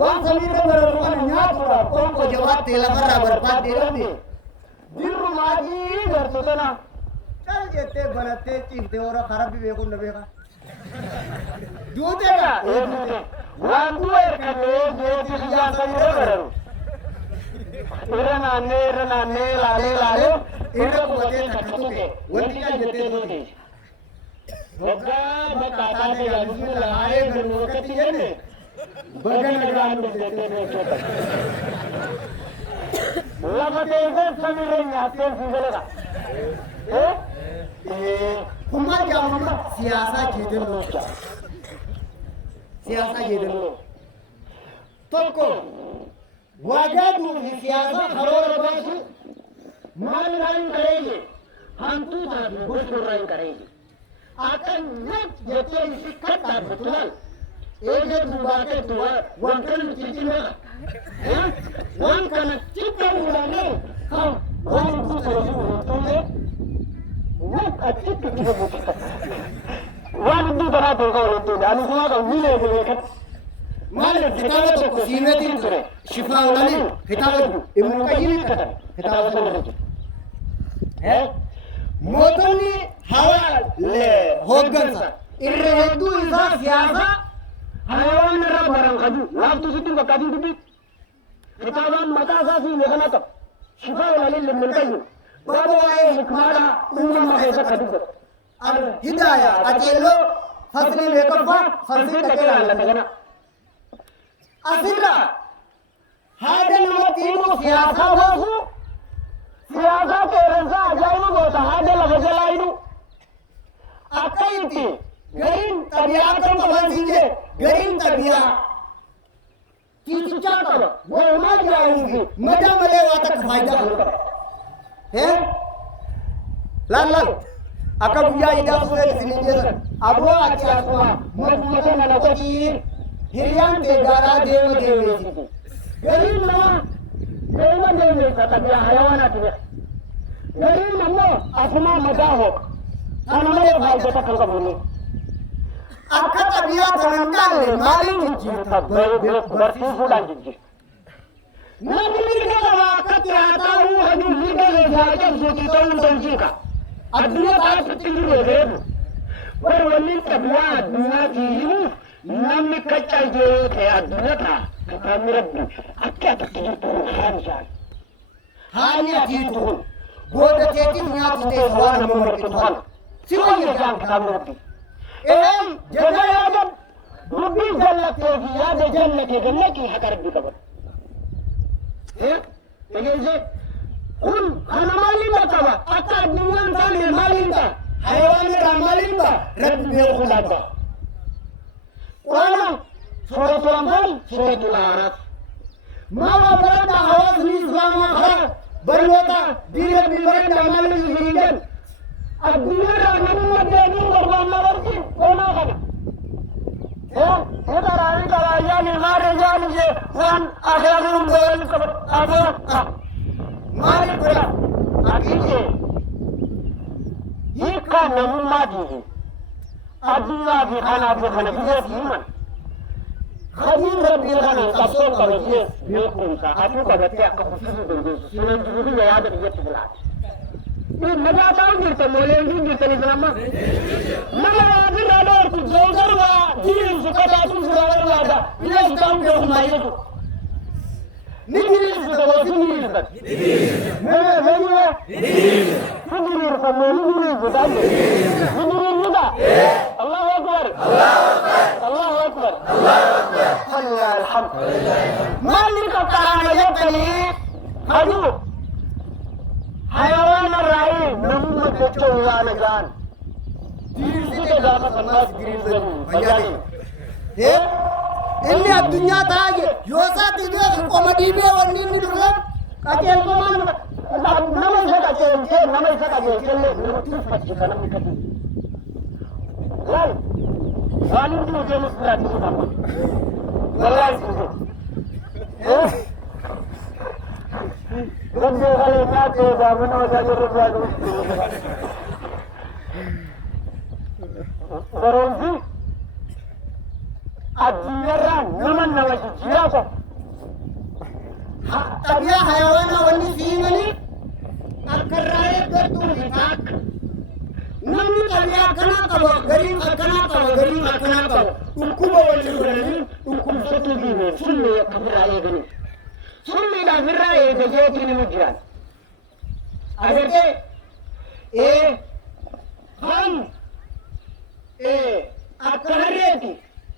waan samiirra bararu kana nyaatuudhaaf qoonqoo jabaattee lafarraa barbaaddee dhabde dirru maatii gartu tana cal jettee banattee ciiftee warra karabbi beekuun na beeka duuteedha eeguute. Waan du'a ergannee jeetii biyyaan samiirra bararu. Irra naannee ilaalee irra qubatee takka tuqe wanti cal jettee tuqe waggaa baqqaataa ta'e bismillah haa eegallu wakkatti jenne baga nagaan dhufteettee beekota lafa teessee samiirra nyaattee si jalata. kun maal jaamama siyaasaa jeedalloo siyaasaa jeedalloo tokko waagaaduu fi siyaasaa karoora baasu Maal irraa hin qareeyye hantuutaa fi gosa irraa hin qareeyye. Akka nyaat jettee isi kan dhaabbattu maal? Eega duubaateetu waan kana nuti cimaa. Waan kana cibba dhuudhaanee kan waan hantuuta wajjin waliin nyaat achitti ciba buuta. Waan hedduu kanaa ta'e kan waliin tuudha. Ani kuma kan miila eege beekatti. maal kitaaba tokko siimetiin ture shifaa olanii kitaaba ibnu qayyim katan kitaaba sana mootonni hawaa hooggansa irra hedduu isaa siyaasaa Hayawaan irra baran qabu. Laaftuu sitti bakkaatiin dubbii. Kitaabaan mataa isaa fi meeqana qaba. Shifaa olanii limmin qayyu. baaba waa'ee Hikmaadhaa uumamaa keessatti kan dubbatu. hidaaya qaceelloo faslii meeqaffaa Farsii farsii dhaqee laallata kana. asirra haada namatti himu siyaasaa baasu Siyaasaa qeerransaa ajaa'iba goota haada lafa jalaa hidhu. akka itti gariin xabiyaa kan qaban siin jee gariin xabiyaa tiitichaa qaba walumaa jiraahuu fi madaa malee waa takka faayidaa kan qaba laal akka guyyaa idaa suureen isiniin jeesan aboo ati asuma marfumata nana qotii hiriyaan tee gaaraa deemeesiti Gariin namaa deema deemeessa xabiyaa hayawaanaati bira. Gariin ammoo asumaa madaa hooqa. Kana malee faayidaa kan qabuni. akka xabiyaa tanan dhaalle maaliin jijjiirta Barsiisuudhaan jijjiirta. namni mirga qaba akkatti haa taa'uu hajuu mirga keessaa cabsuuti ta'uu danjiika Addunyaa taasifaatti jiru eegeetu. Bari wanni xabiyaa addunyaatii himuuf namni qaccayee ta'e addunyaa ta'a. Kitaabni rabbi akka atatti jirtu haan isaan. haani atiitu kun booda teetiif nyaatu ta'e waan nama marqitu kana si fayyadaan kitaabni rabbi. jedha Jajaajilan dubbii jallattee fi yaada jallate gannaqii haqa rabbii qaban. Egeensee kun kana maaliin qaqqaba? Akka addunyaan taane maaliin ta'a? hayawaan irraa maaliin ba'a rabbi beekuu danda'a Quraana suuratul Anfaal suuratul Aaraaf. maama baradhaa hawaasni islaamaa karaa barnoota diin rabbii baradhaa maaliin isiniin jedhu Addunyaadhaan namummaa deebiin barbaannaa barti qoomaa kana. Hidharaan qaraayyaan ilmaaree jaanisee waan akaakuun booli qaban afoo. maaliif bira Aqiiqee hiikkaa namummaatiifi addunyaa fi kanaaf kana biyyeef himan. Hadiin rabbii kanaan qabsoo qabatee beekumsa atuu qabattee akka uffisuu dandeessu sinan jiru biyya yaada biyyatti filaati. Nagaa ta'uu jirtan moolee hin jirtanii sanamma. Nama waajirraa dhoorku zoogarwaa diriirsu qadaatuun suuraa barbaada. Binees ta'uu beekumaa jedhu. Ni diriirsu ta'uu si diriirsan. Mee meeyyaa. Si diriirfannoo ni diriirsu taate. Ni diriirsuudha. Allahu akbar. Allahu akbar. Falilah alhamdu. Maalli qaqqaraana jettanii hajuu. Hayawaan irraa namummaa jecha waan gaan diriirsite gaafa sammaas diriirsanii fayyaadee. Inni addunyaa taa'ee yoo isaatti beeku qoma dhiibee wanni inni dhufe qajeelfamaan nama isa qajeelchee illee namatti uffachisa namni qabu. Laal waan inni hojii nuti biraatti fudhama. Wallaahi tuuti. Gandee kalee nyaatee gaafina isaa jirru baatu. Baroomsi addunyarraan nama jijjiiraa qofa. Xabiyaa hayawaanaa wanni siimanii akka irraa eeggattuu fi taakka. Namni xabiyaa akkanaa qaba, gariin akkanaa qaba, gariin akkanaa qaba. Dhukkuba waliin godhanii dhukkubsatuu fi sullee akka irraa eeganii. Sulliidhaaf irraa eegajeetiin ni jiran. agartee han akka harreeti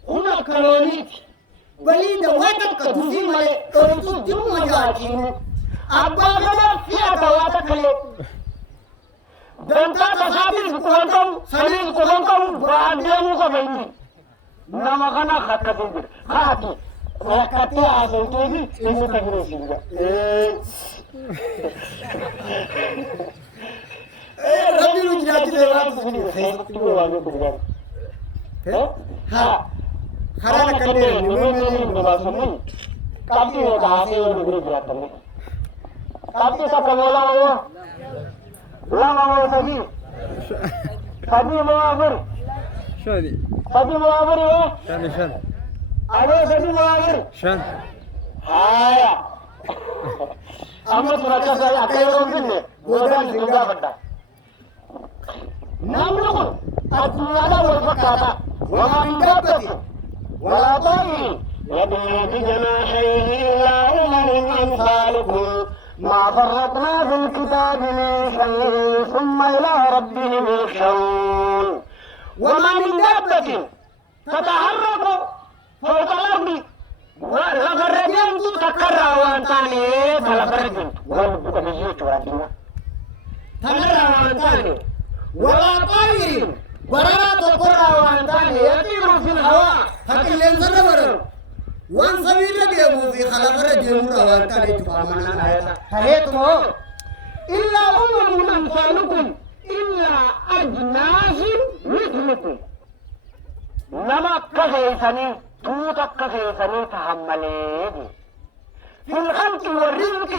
kun akka looniiti. Waliin waa takka dufii malee dhooftuutti dhuma jaachiinu. Abbaa gadaa fi'ata waa takka illee. Dantaa tasaatiif quban qabu, saniif quban qabu, biraan deemuu qaba inni. Nama kana akkasii jira. Haati rakkatee haasawtee fi inni tajaajila jira. Rabbi nu jiraachise waan tuqni. Keessatti waan tuqni. Haa. Karaa akka deemu Namni babaasamuun qabxii yoo taasee yoo dubbii jiraatamu. Qabxii takka moo lama moo sadii moo afur sadii moo afur yoo adoo sadii moo afur haaya amma turachasa akka yeroo hin finne goodaan isin gaafadha. Namni kun addunyaadhaan wal fakkaata wamaa hin gaabbate. ولا طير يدعو بجناحيه إلا أمم أمثالكم ما فرطنا في الكتاب من شيء ثم إلى ربهم يحشرون وما من دابة تتحرك فوق الأرض لفرجين تكرر وانتاني فلفرجين والبتبيوت وانتنا تكرر وانتاني ولا طير برا تقرأ وانتاني يطير في الهواء فكلين سنبرر وان سبيل ديمو في خلف رجيم وانتاني تفامنا آياتا فهيتمو إلا أمم أمثالكم إلا أجناس مثلكم نما كفيسني توتا كفيسني تحمليني في الخلق والرزق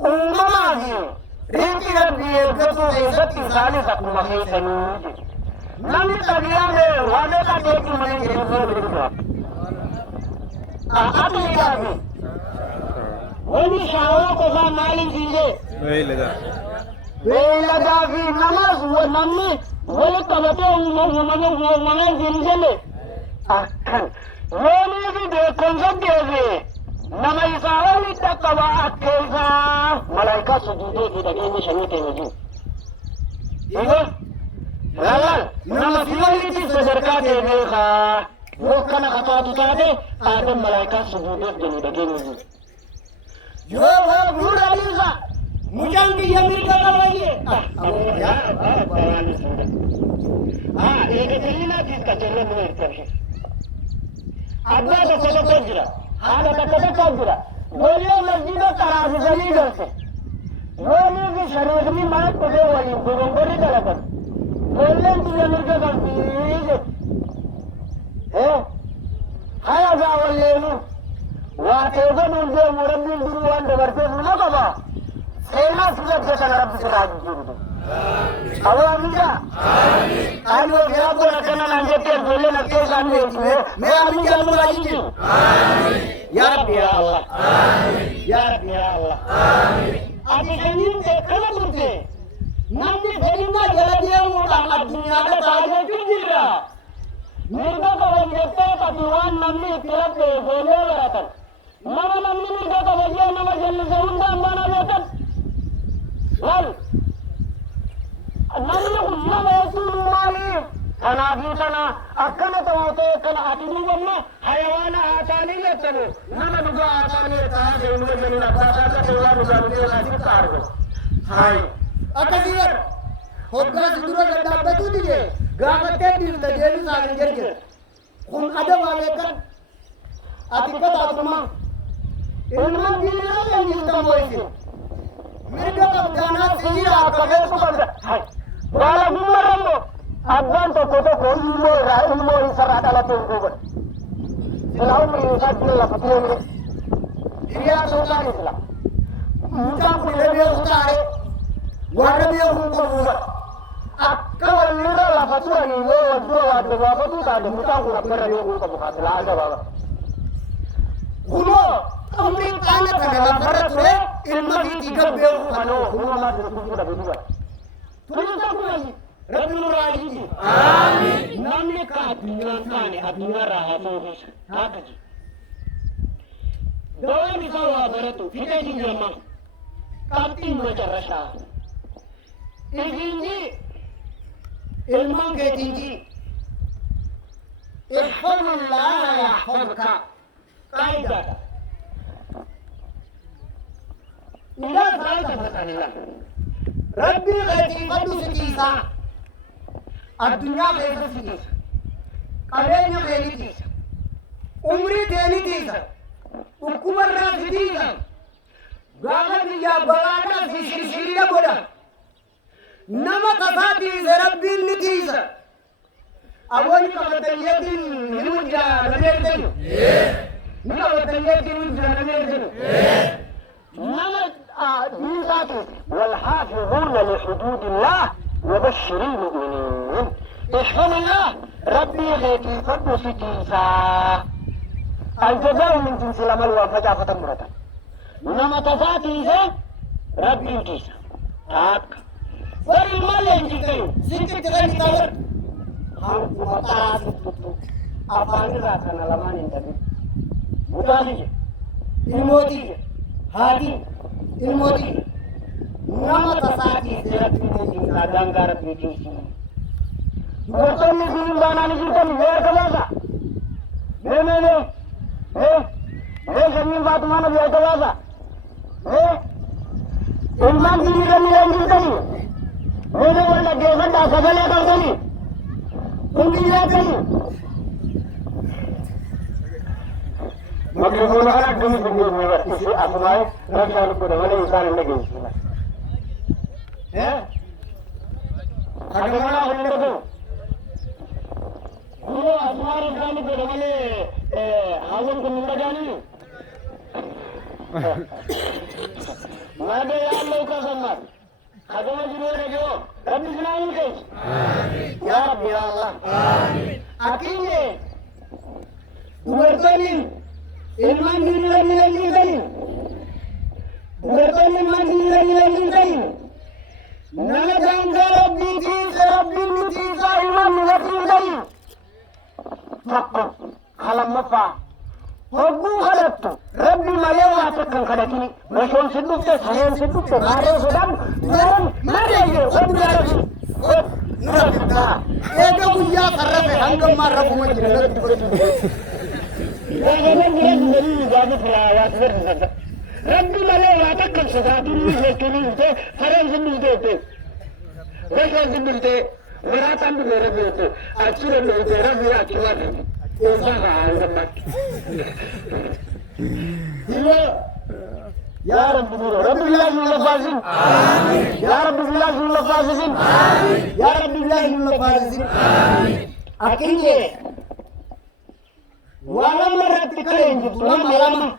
أمامي رزق ربي يلقصو عزتي ثالثة مخيسني Nami tabiyaa mee waan akka deebii malee jireenya biraa. Ati gaafi. Wani shaawaa qofaa maaliin fiigee? Beeyladaa fi namas namni wali qabatee uumamee hin jenne. Akkan loonii fi beekumsa geesse nama isaa wali dhaqqaba akka isaa malaayikaa sujuudee fi dhageenya shanii ta'e jiru. Laal nama filaniti sadarkaa deemeeqa yoo kana kataatu taate aadaan malaayikaa sujuudeef jedhu dhageenya jiru. Yoo fuula dhiisa mucaan biyya mirga qabayyee. Eegateliinaatiif qacarra nama hirkabse. Abbaa tokko tokko jira, haadha tokko jira. Ijoollee masjiida qaraasisanii galche. Yoonii fi shariifni mana dhufee waliin dogongorri dalagan. Ijoolleen biyya mirga qabdii. Haya gaa walleenu waa teefanuun deemu rabbiin duruu waan dabarteef nama qaba. Seenaa filabde kana rabbi sirraa jijjiirtu. Awaamija. Ani yaa bona kana naan jettee ijoolleen akka isaan beekne mee amija nurraa jijjiiru. Yaa Rabbi yaa Allah. Yaa Rabbi yaa Allah. Ati kamiin kana turte. Namni fedhinnaa jala deemuudhaan addunyaadha taa'ee jirra. Mirga qaban jettee ati waan namni itti rabbe ijoollee baratan. Nama namni mirga qabajee nama jallise hundaan mana beekan. Laal. Namni kun nama jechuun maaliif? Kanaafii kana akkana ta'ee kana ati duubanna hayawaana haa taanii jettanu nama dhugaa haa taanii taa'aa deemu wajjiniin abbaa isaa akka ta'e waan dhugaa dhugee naasitti argu. Hayi. Akkasii jedhu hoggaa si dura gadhaabbatu dide gaafattee dhiirta deebisaa hin jirre kun adabaa beekan ati kataatuma ilmaan diinaa leenjifta moo'isin mirga qabdaanaa si jira akka beeku qabda wala gummarrammo abbaan tokko tokko ilmoo isarraa dhalateen duuba silaa umrii isaa dura lafa deemne hiriyaa ta'uudhaan isla mucaan kun illee beeku taa'e warra beekuun qabuudha akka walirra lafa turanii yoo waddura waadde baafatuu taate mucaan kun akkarra beekuun qabu haa silaa ajabaaba kunoo umriin qaana kana lafarra ture ilma fiitii gabbeeku kanoo uumamaa fuudha beekuudha tulisaa kumayi rabbi nurraa hiiki amiin namni ka addunyaan taane addunyaarraa haa ta'uufis haaka ji dawaan isaa waa baratu fidee dinjammaa qabxiin macarrashaa isinji ilmaan keetiinji ihfazullaha yahfazka qaa'idaadha ilaa saalta fasanillah rabbii keetiifadhu si tiisaa addunyaa keessa si tiisa qabeenya kee ni tiisa umrii kee ni tiisa dhukkubarraa si tiisa gaafa biyyaa baqaadhaa si shirshiriira godha nama tasaa tiise rabbiin ni tiisa abooni qabatayyeetiin ni mujjaa nameertenu ni qabatayyeetiin mujjaa nameertenu nama diinsaati والحافظون لحدود الله وبشر المؤمنين احفظ الله ربي خيتي فدو ستيسا الجزاء من جنس العمل والفجافة مرة نما تساتيسا ربي انتيسا تاك بل المال ينجيكيو سكت غني تاور هم مطارا ستوتو أفاني راتنا لما ننتبه متاسي ilmootii haati ilmootii nama tasaa tiise rabbiin keetiisa dangaa rabbii keessa dubartoonni siin baanaan jirtan beerka baasa sanyiin faatumaa nabi beerka baasa ilmaan diiniranii leen jirtanii wal dhaggeeffadhaa sagalee qabdanii hundi jiraatanii makrifoona kana akkamii fidneefne barsiise asumaa'e rabshaan godha malee isaan hin dhageessifne Kadang-kadang aku itu, guru asmara kami berdamai, hawan keminta jani. Mada ya Allah kasamar, kadang juga ada Rabbi senang ke? Ya Rabbi ya Allah. Akhirnya, bertani, ilman diri lagi. Bertani ilman diri lagi. Nama jangan Rabbi tiisa Rabbi tiisa iman natiidai tokko halammaffaa hogguu kadhattu Rabbi malee waa takkan kadhatini bashoon si dhufte sareen si dhufte maaree sodamu garan mareeyye Rabbi yaadafi nurafittaa eega guyyaa sarrafe hanga marrafuma jira natti godhu gaagaman jiran nabii gaafi filaayaa sirri Rabbi malee waa takkan sodaatini lekkini dhufte sareen si dhufte Rashan dibilte, meratan di merah itu, acuran di merah dia acuran, usaha amat. Iya, ya Rabbi bilang lafazin, ya Rabbi bilang lafazin, ya Rabbi billahi lafazin akhirnya walam merati kalian gitu, walam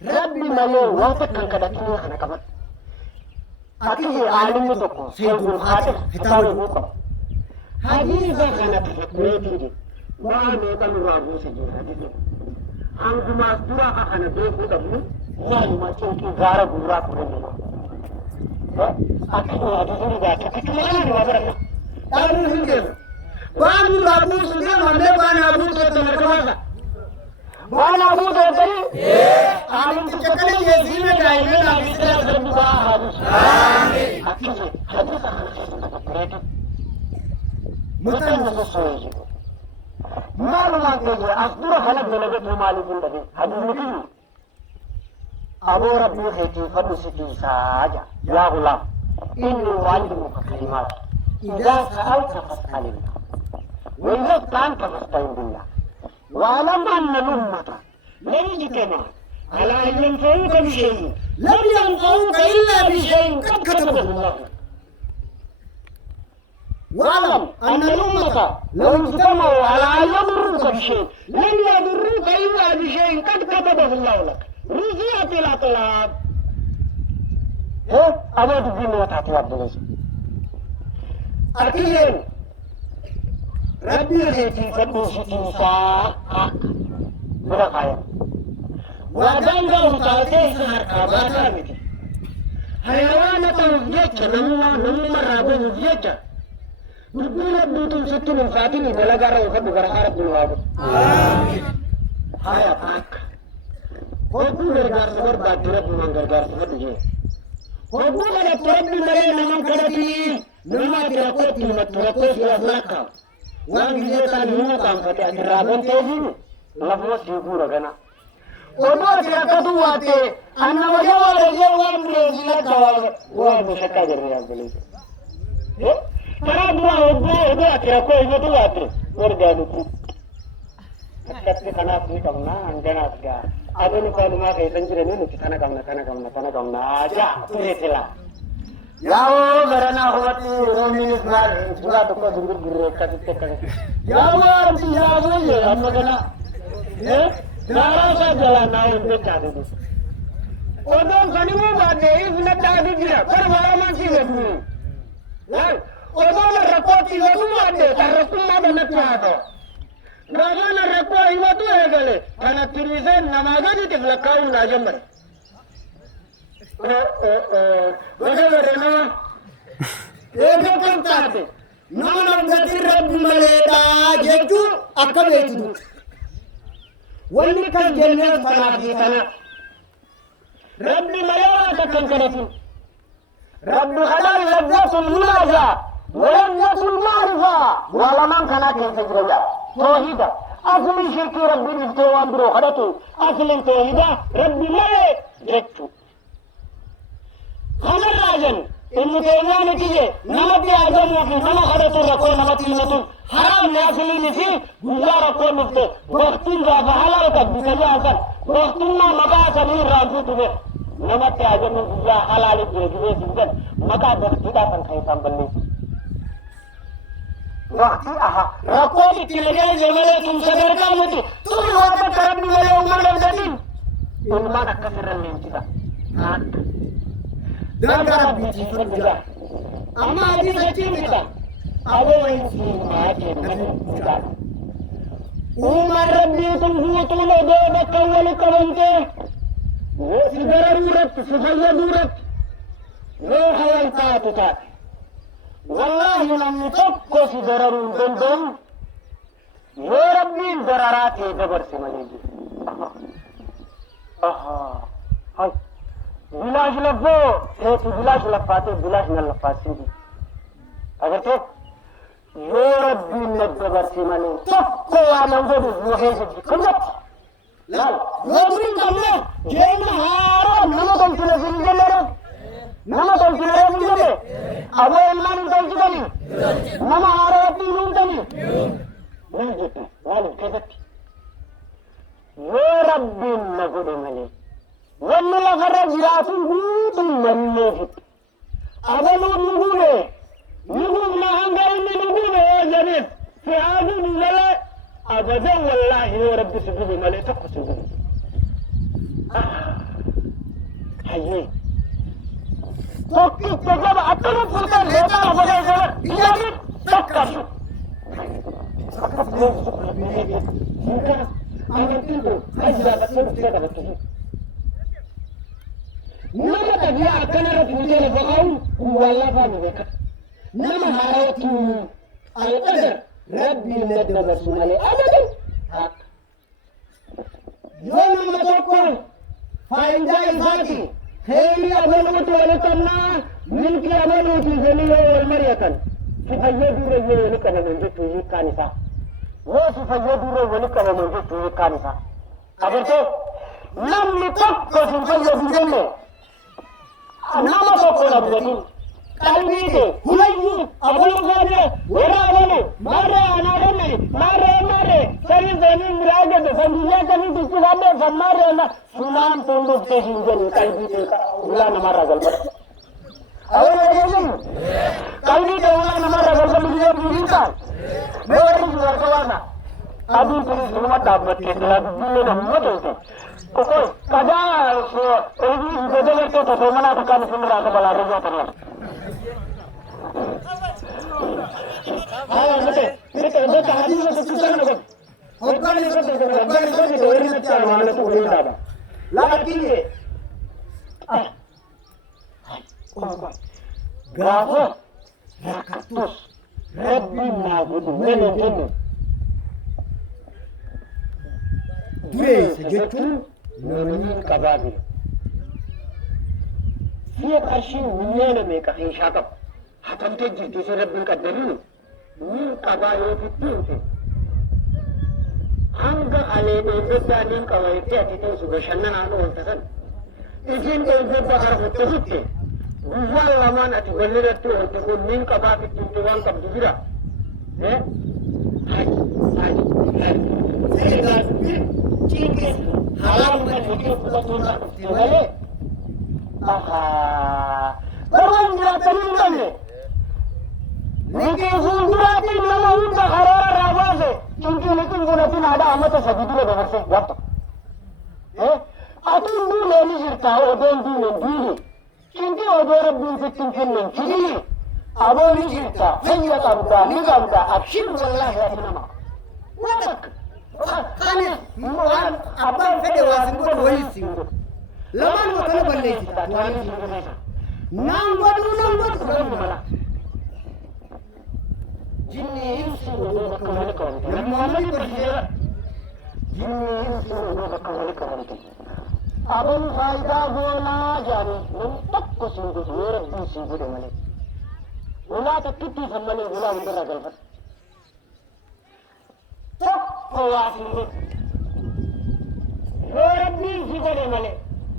Rabbi malu, watak kadang ini anak kamat. Akhirnya alim itu kok, sebelum hati kita buka. Hadis akan terjadi. Bahan itu merabu saja hadis. Angku masdura akan berbuka bu. Lalu macam gara gura kurang. Akhirnya hadis ini baca. Kemana ni wabarak? tahu hinggir bahan rabu sudah mana bahan rabu itu terkemasa Bahan abu itu tadi. alim cekali ya sini dah ini nabi sudah Terbuka hadis. Amin. Akhirnya hadis akan terjadi. Bukan sesuai itu. Malumat saja, asdura halak dalagat memali pun tadi. Hadis itu. Abu Rabbi khiti fadu siti saja. Ya gulam, إني أعلمك كلمات إذا سألت فاسأل الله وإذا استعنت فاستعن بالله واعلم أن الأمة لن تجتمع على أن ينفعوك بشيء لم ينفعوك إلا بشيء قد كتبه الله واعلم أن الأمة لو اجتمعوا على أن يضروك بشيء لن يضروك إلا بشيء قد كتبه الله لك رفعت الأقلام أنا تقول ما تعطي عبد الله أكيد ربي غيتي فدو ستنسا برقايا وأدنغا وطاوتي سهر كاباتا ميتي حيوانة وفيتش نمو مرابو وفيتش نقول أبدوتم ستو من فاتني بلغارة وفدو غرحارة بلوابو هيا باك وقول غرغار سبر بعد ربو من غرغار سبر جيه وقول لك ربي مرينا من كرتي نما تركوتي متركوتي أفلاكا وان جيتا نمو كان فتح ترابون تيزين لفو سيقول غنا ودو تركتو واتي أنا وجوال الجوال بلوزي لك وابو شكا جرمي أبليك ترابنا ودو تركو يجو واتي ورغانو أكتب كنا في كمنا عندنا أسجع أدوني كل ما كيسان جرني نكتنا كمنا aja tulislah Yao karena hati romi nismal sudah tuh kau dengar gerak kaki Yao arti yao ya apa kena darah sajalah naik beca itu Odong kanimu bade ini tadi dia perwala masih betul Odong rakoti itu bade taruh ada nak apa Nagana rakwa itu ya kali karena tulisan nama jadi terlakau najamar kan taate nama gati rabbi maleda jechu akabetu wani kan jannat fanaati kana rabbi maleda kan karatu rabbi halal ladzatun limaja waladzatun ma'rifa walaman kana kan sajraya tauhid asli shirki rabbi rizqo amro hadatu asli tauhid rabbi male jechu خمر راجن إنه تيمان كذا نمتي أعظم وفي نما خدت الركوع نمتي نمتون حرام ناسلي نسي جزار ركوع نفته وقتين ذا فحلال تبدي أصلا وقتين ما مكا سمير رانسو تبه نمتي أعظم من جزار حلال جزء سنجد مكا دفتيدا تنخيصان بلي وقتي أها ركوع تلقى جمالة تنسدر كامتي تولي وقت كربي ملي عمر لبدتين إنما نكسر اللينتدا Dangara biti furja amma di sakin kita awoyin su ma ke nan kita umar rabbi tunhu tulo do da kawal kawante sigararurat sufayadurat no hawal taatuta wallahi lam tokko sigararun dondon yo rabbi dararati dabar simaliji aha hay बिलाश लफो एक बिलाश लफाते बिलाश न लफाती अगर तो यो रब्बी नद्दबर्ती माने तो को आनंद वो है जिकमत ला यो दिन कमने जेना हारो नमो तंसिले जिंदले नमो तंसिले जिंदले अब इल्मान तंसिले नमो हारो तीनूं तनी नहीं जिते वाले कहते यो रब्बी नगुदे माने والله خرج راسه بيت المنفت أبلو نقوله نقول ما هنقل نقوله يا جميل في هذا الملأ أبدا والله يا رب سجود ملأ تقو سجود حيوي توقف تجاب أطلب سلطان ليتا أبدا يسرق إجابت تقف تقف ليه سكرة بيه ممكن أنا تنتو أجل أبدا سجود أبدا nama tabiya kana da tuje da fa'au wallahi ba mu ka nama haratu alqadar rabbi nadda rasulale abadan yo nama tokko fainda isaki khayri abanu wala tanna milki abanu fi zaliyo wal maryatan fayyadu rajul kana min bitu kanisa wo fayyadu rajul kana min bitu kanisa abar to nam tokko fayyadu janne nama tokko na bugatin qalbiite hulayyu abulu qabe wara abulu marre anadani marre sari zenin mirage sandiya kani dikulabe famare na sunan tondo te hinjani qalbiite ulana marra galba awre dizin qalbiite ulana marra galba biya biinta me wari warkawana adu pulis rumah dapat kita dulu dah betul tu. Okey, kadang ini betul tu mana tekan semua kepala raja terus. Betul tadi itu susah nak. Hogan itu dua ini macam mana tu boleh dah. lagi ni. Gapo, rakatus, Rabbi nabudu, mene. Dureessa jechuun namni qabaatu. Siya qarshiin miiliyoona meeqa keeshaa qabu. Hatamtee jirtu isa rabbiin qaddariin ni qabaa yoo fittuute. Hanga alee dheebbaddaa niin qaba jettee ati teessu bashannanaan oolta san. Isiin dheebbaddaa harkutte fitte guyyaa lamaan ati walirratti oolte kun niin qabaa fittuute waan qabdu jira. Cingkis Halam menjadi pelaturan boleh. Aha. Berang dia terlibat ni. Niki sundrati nama unda harara rawase. Cingki lekin guna tin ada amat segitu le benar se. What? Atu dulu ni cerita odon dulu. Cingki odor bin se cingki ni. Cingki. Abo ni cerita. Hanya kamu ni kamu abshir wallahi ya nama. What? Kani mu'an abban fede wasin ko wali singo laman ko kana balle ci ta wani nan godu mala jinni insu no kamali ko Muhammad ko jira jinni insu no kamali ko abun faida gona jani nun takko singo yore bin singo de male wala ta tutti sammane wala undara galfat Tokko wasingo. Rabbi jigare male.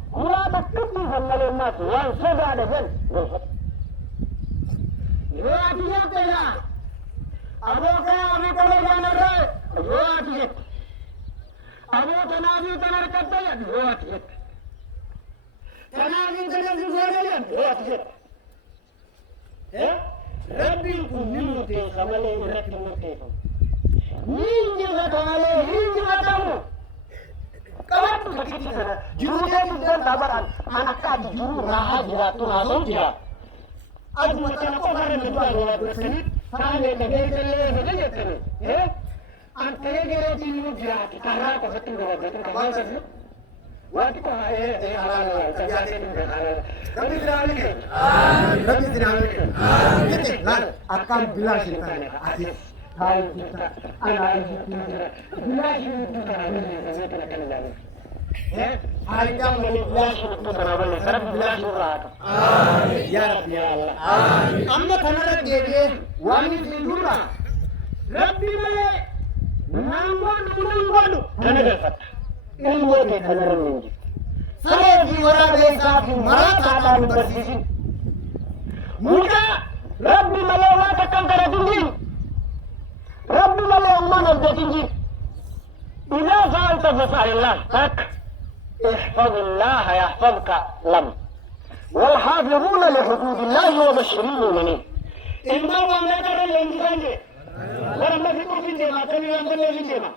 Kula takkutti sammale mas wan soda da jan. Yo atiya tela. Aboka ame kole janare. Yo atiya. Abo tanaji tanar kattaya. Yo atiya. Tanaji tanar jigare. Yo atiya. Rabbi kunnimu te samale rabbi mute. Ninja katale, ninja katamu. Kawan tu sakit sana. Juru dia sudah tabaran. Anak kadi juru raha jira tu langsung jira. Aduh macam apa karena dua dolar bersenit. Sana negeri tele tele. Antara negeri timu jira. Karena apa satu dolar betul kawan satu. Waktu kau halal terjadi dengan halal. Kami tidak lagi. Kami tidak lagi. Lan akan bilang cerita hadis Hai kita anak itu bilas itu kan Harga bilas itu kan sekarang bilas surat ya Rabbi ya Allah amma kanara dede wani sindura Rabbi male nangodu kanada fat ilmu ke kanara ninji sare fi wara be safi marata dan bersisi muda Rabbi male wa takkan kara tinggi Rabbi male umman al-tinggi إذا فعلت فافعل الله لك احفظ الله يحفظك لم والحافظون لحدود الله وبشر المؤمنين المرء ما ترى الانجيل ولما في كل جماعه كان يعمل الجماعه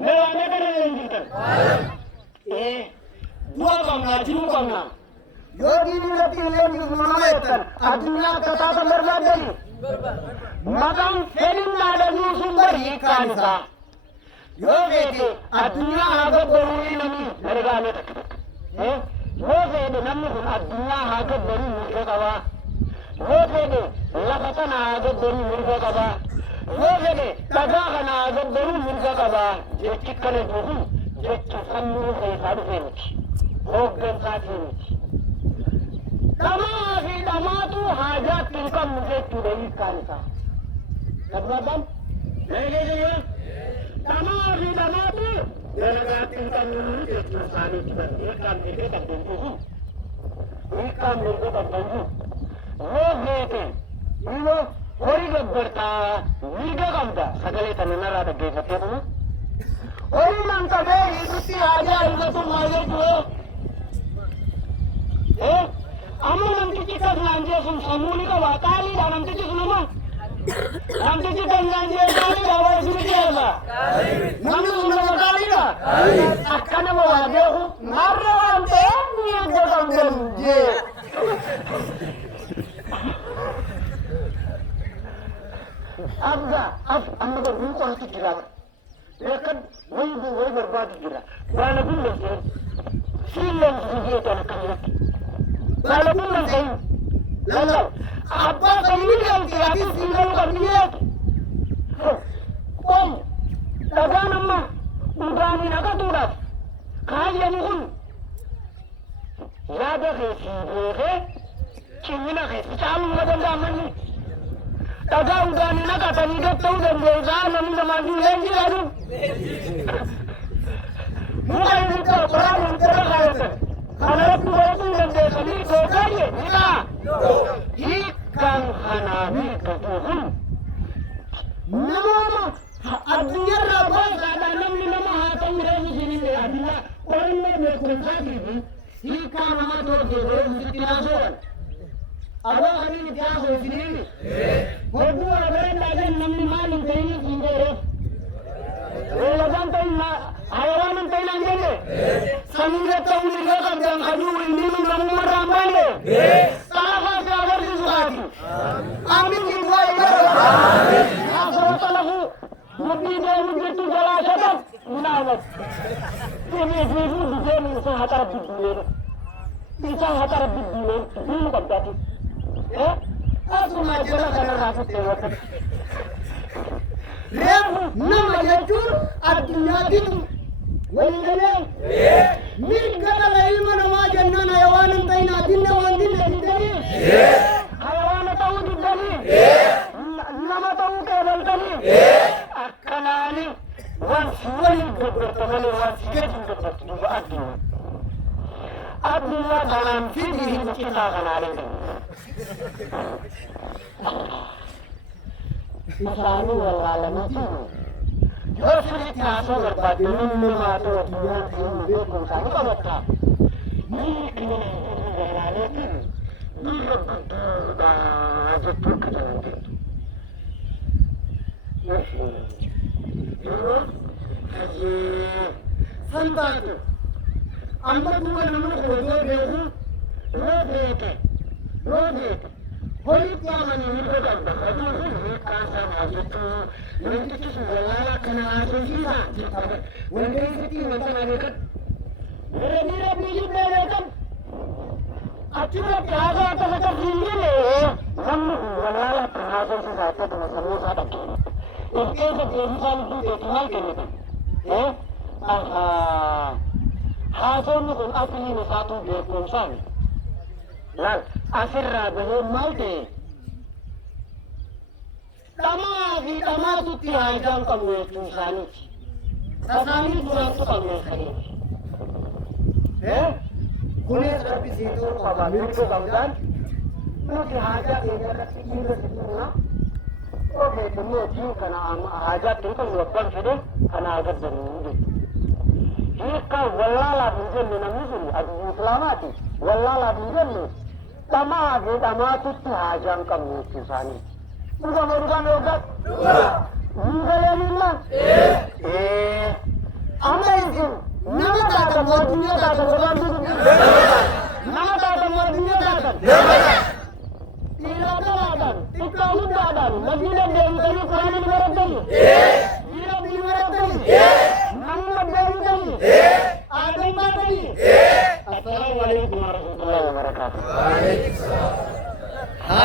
ما ترى الانجيل dua kamna jiru kamna yogi ni lati leni munawetan الدنيا كتاب بربادي مدام فيلم على يوسف كانسا Yovete adunya haga bari nami dargane tak yovete namni adunya haga bari murke kawa yovete lakatan haga bari murke kawa yovete tagana haga bari murke kawa je chikkane buhu je sannu sai sadu sai hoggan sati dama fi damatu hajat tilkam mujhe tudai kansa kadwadam lele Tamari damatu Janagatin kanunu Jekna sani tiba Ikan mirke tak bentuhu Ikan mirke tak bentuhu roog beeke ino horii gabbartaa mirga qabda sagalee kana narraa dhaggeeffatteetuma horii man qabee hiikutti haajaa himatu maal jechuu amma namtichi kas naanjee sun sammuu ni qaba qaaliidha namtichi sunuma namtichi kan naanjee qaaliidha waa isinitti erga namni sun nama qaaliidha akka nama waa beeku marra waan ta'eef ni adda qabdan jee abda amma garuu qoratu jira lekan way barbaadu jira baala bullante sillan jee tan kan baala bullante lalla abba kamini galti ati sillan kabiye kom dagan amma udani nakatuda kalian kun yaada ke kimina ke chalu madanda mani daga udani nakatani gattu dandeza namni namandi lengi adu mulai muka perang antara kalian karena pulau dandeza ni kokari nika ikan hanami ketuhun nama adunya rabah ada namni nama hatang rebu sini le aduna orang le kunjati ikan nama to jero mesti nasoan abang kami ni dia ho sini bodu agar lagan namni malum kaini sindere lagan tai na hayawan tai nanggele samudra tau ni lagan dan khaju ini namu marambale salah agar disuati amin kita amin asrata lahu nabi dia begitu jalan munawat ini ni sahatar bidule bisa hatar bidule ini kabati aku majalah karena rasa tewakat. Reefu nama jechuun addunyaatitu waliin galee mirga dhala ilma namaa jennaan hayawaan hin ta'in addunyaa waan dinne diddanii hayawaana ta'uu diddanii nama ta'uu qeebaltanii akkanaani waan si waliin gabbarta malee waan si gadi hin gabbartu duuba addunyaa kanaan fidii hin citaa kanaalee Misalnya wala mati. Yo sini tiasa berbagi minum atau dia minum konsani kau baca. Ni kena wala tu. Ni dah jatuh ke dalam tu. Yes. Yo haji santai tu. Amba tu nama kodoh behu. Roh Holy Quran ini berbeda. Ini kasa majutu. Nanti kita wala kena asosiasi. Wala itu nanti mereka. Mereka biji mereka. Acuh tiada kata tinggi le. Kamu wala asosiasi dengan semua ada. Itu insan itu kenal kena. Hasil ni pun asli ni satu dia konsan. Lalu asirra bahwa malte tama tu tiada kamu itu sani kurang tu kamu sani kunis tapi situ kamu itu kawan nanti hajat ini kat ini semua oke semua tu karena hajat tu kan luar sudah karena agak jenuh jika walala bukan menamusul adu selamati walala bukan Tama tu hajam kamu tu sani. Bukan merupakan obat. Bukan yang mana? Anda itu nama tak mau dunia tak bukan tu. Nama tak mau dunia tak. Tidak ada. Tidak ada. Lagi dah dia itu Quran ini berapa?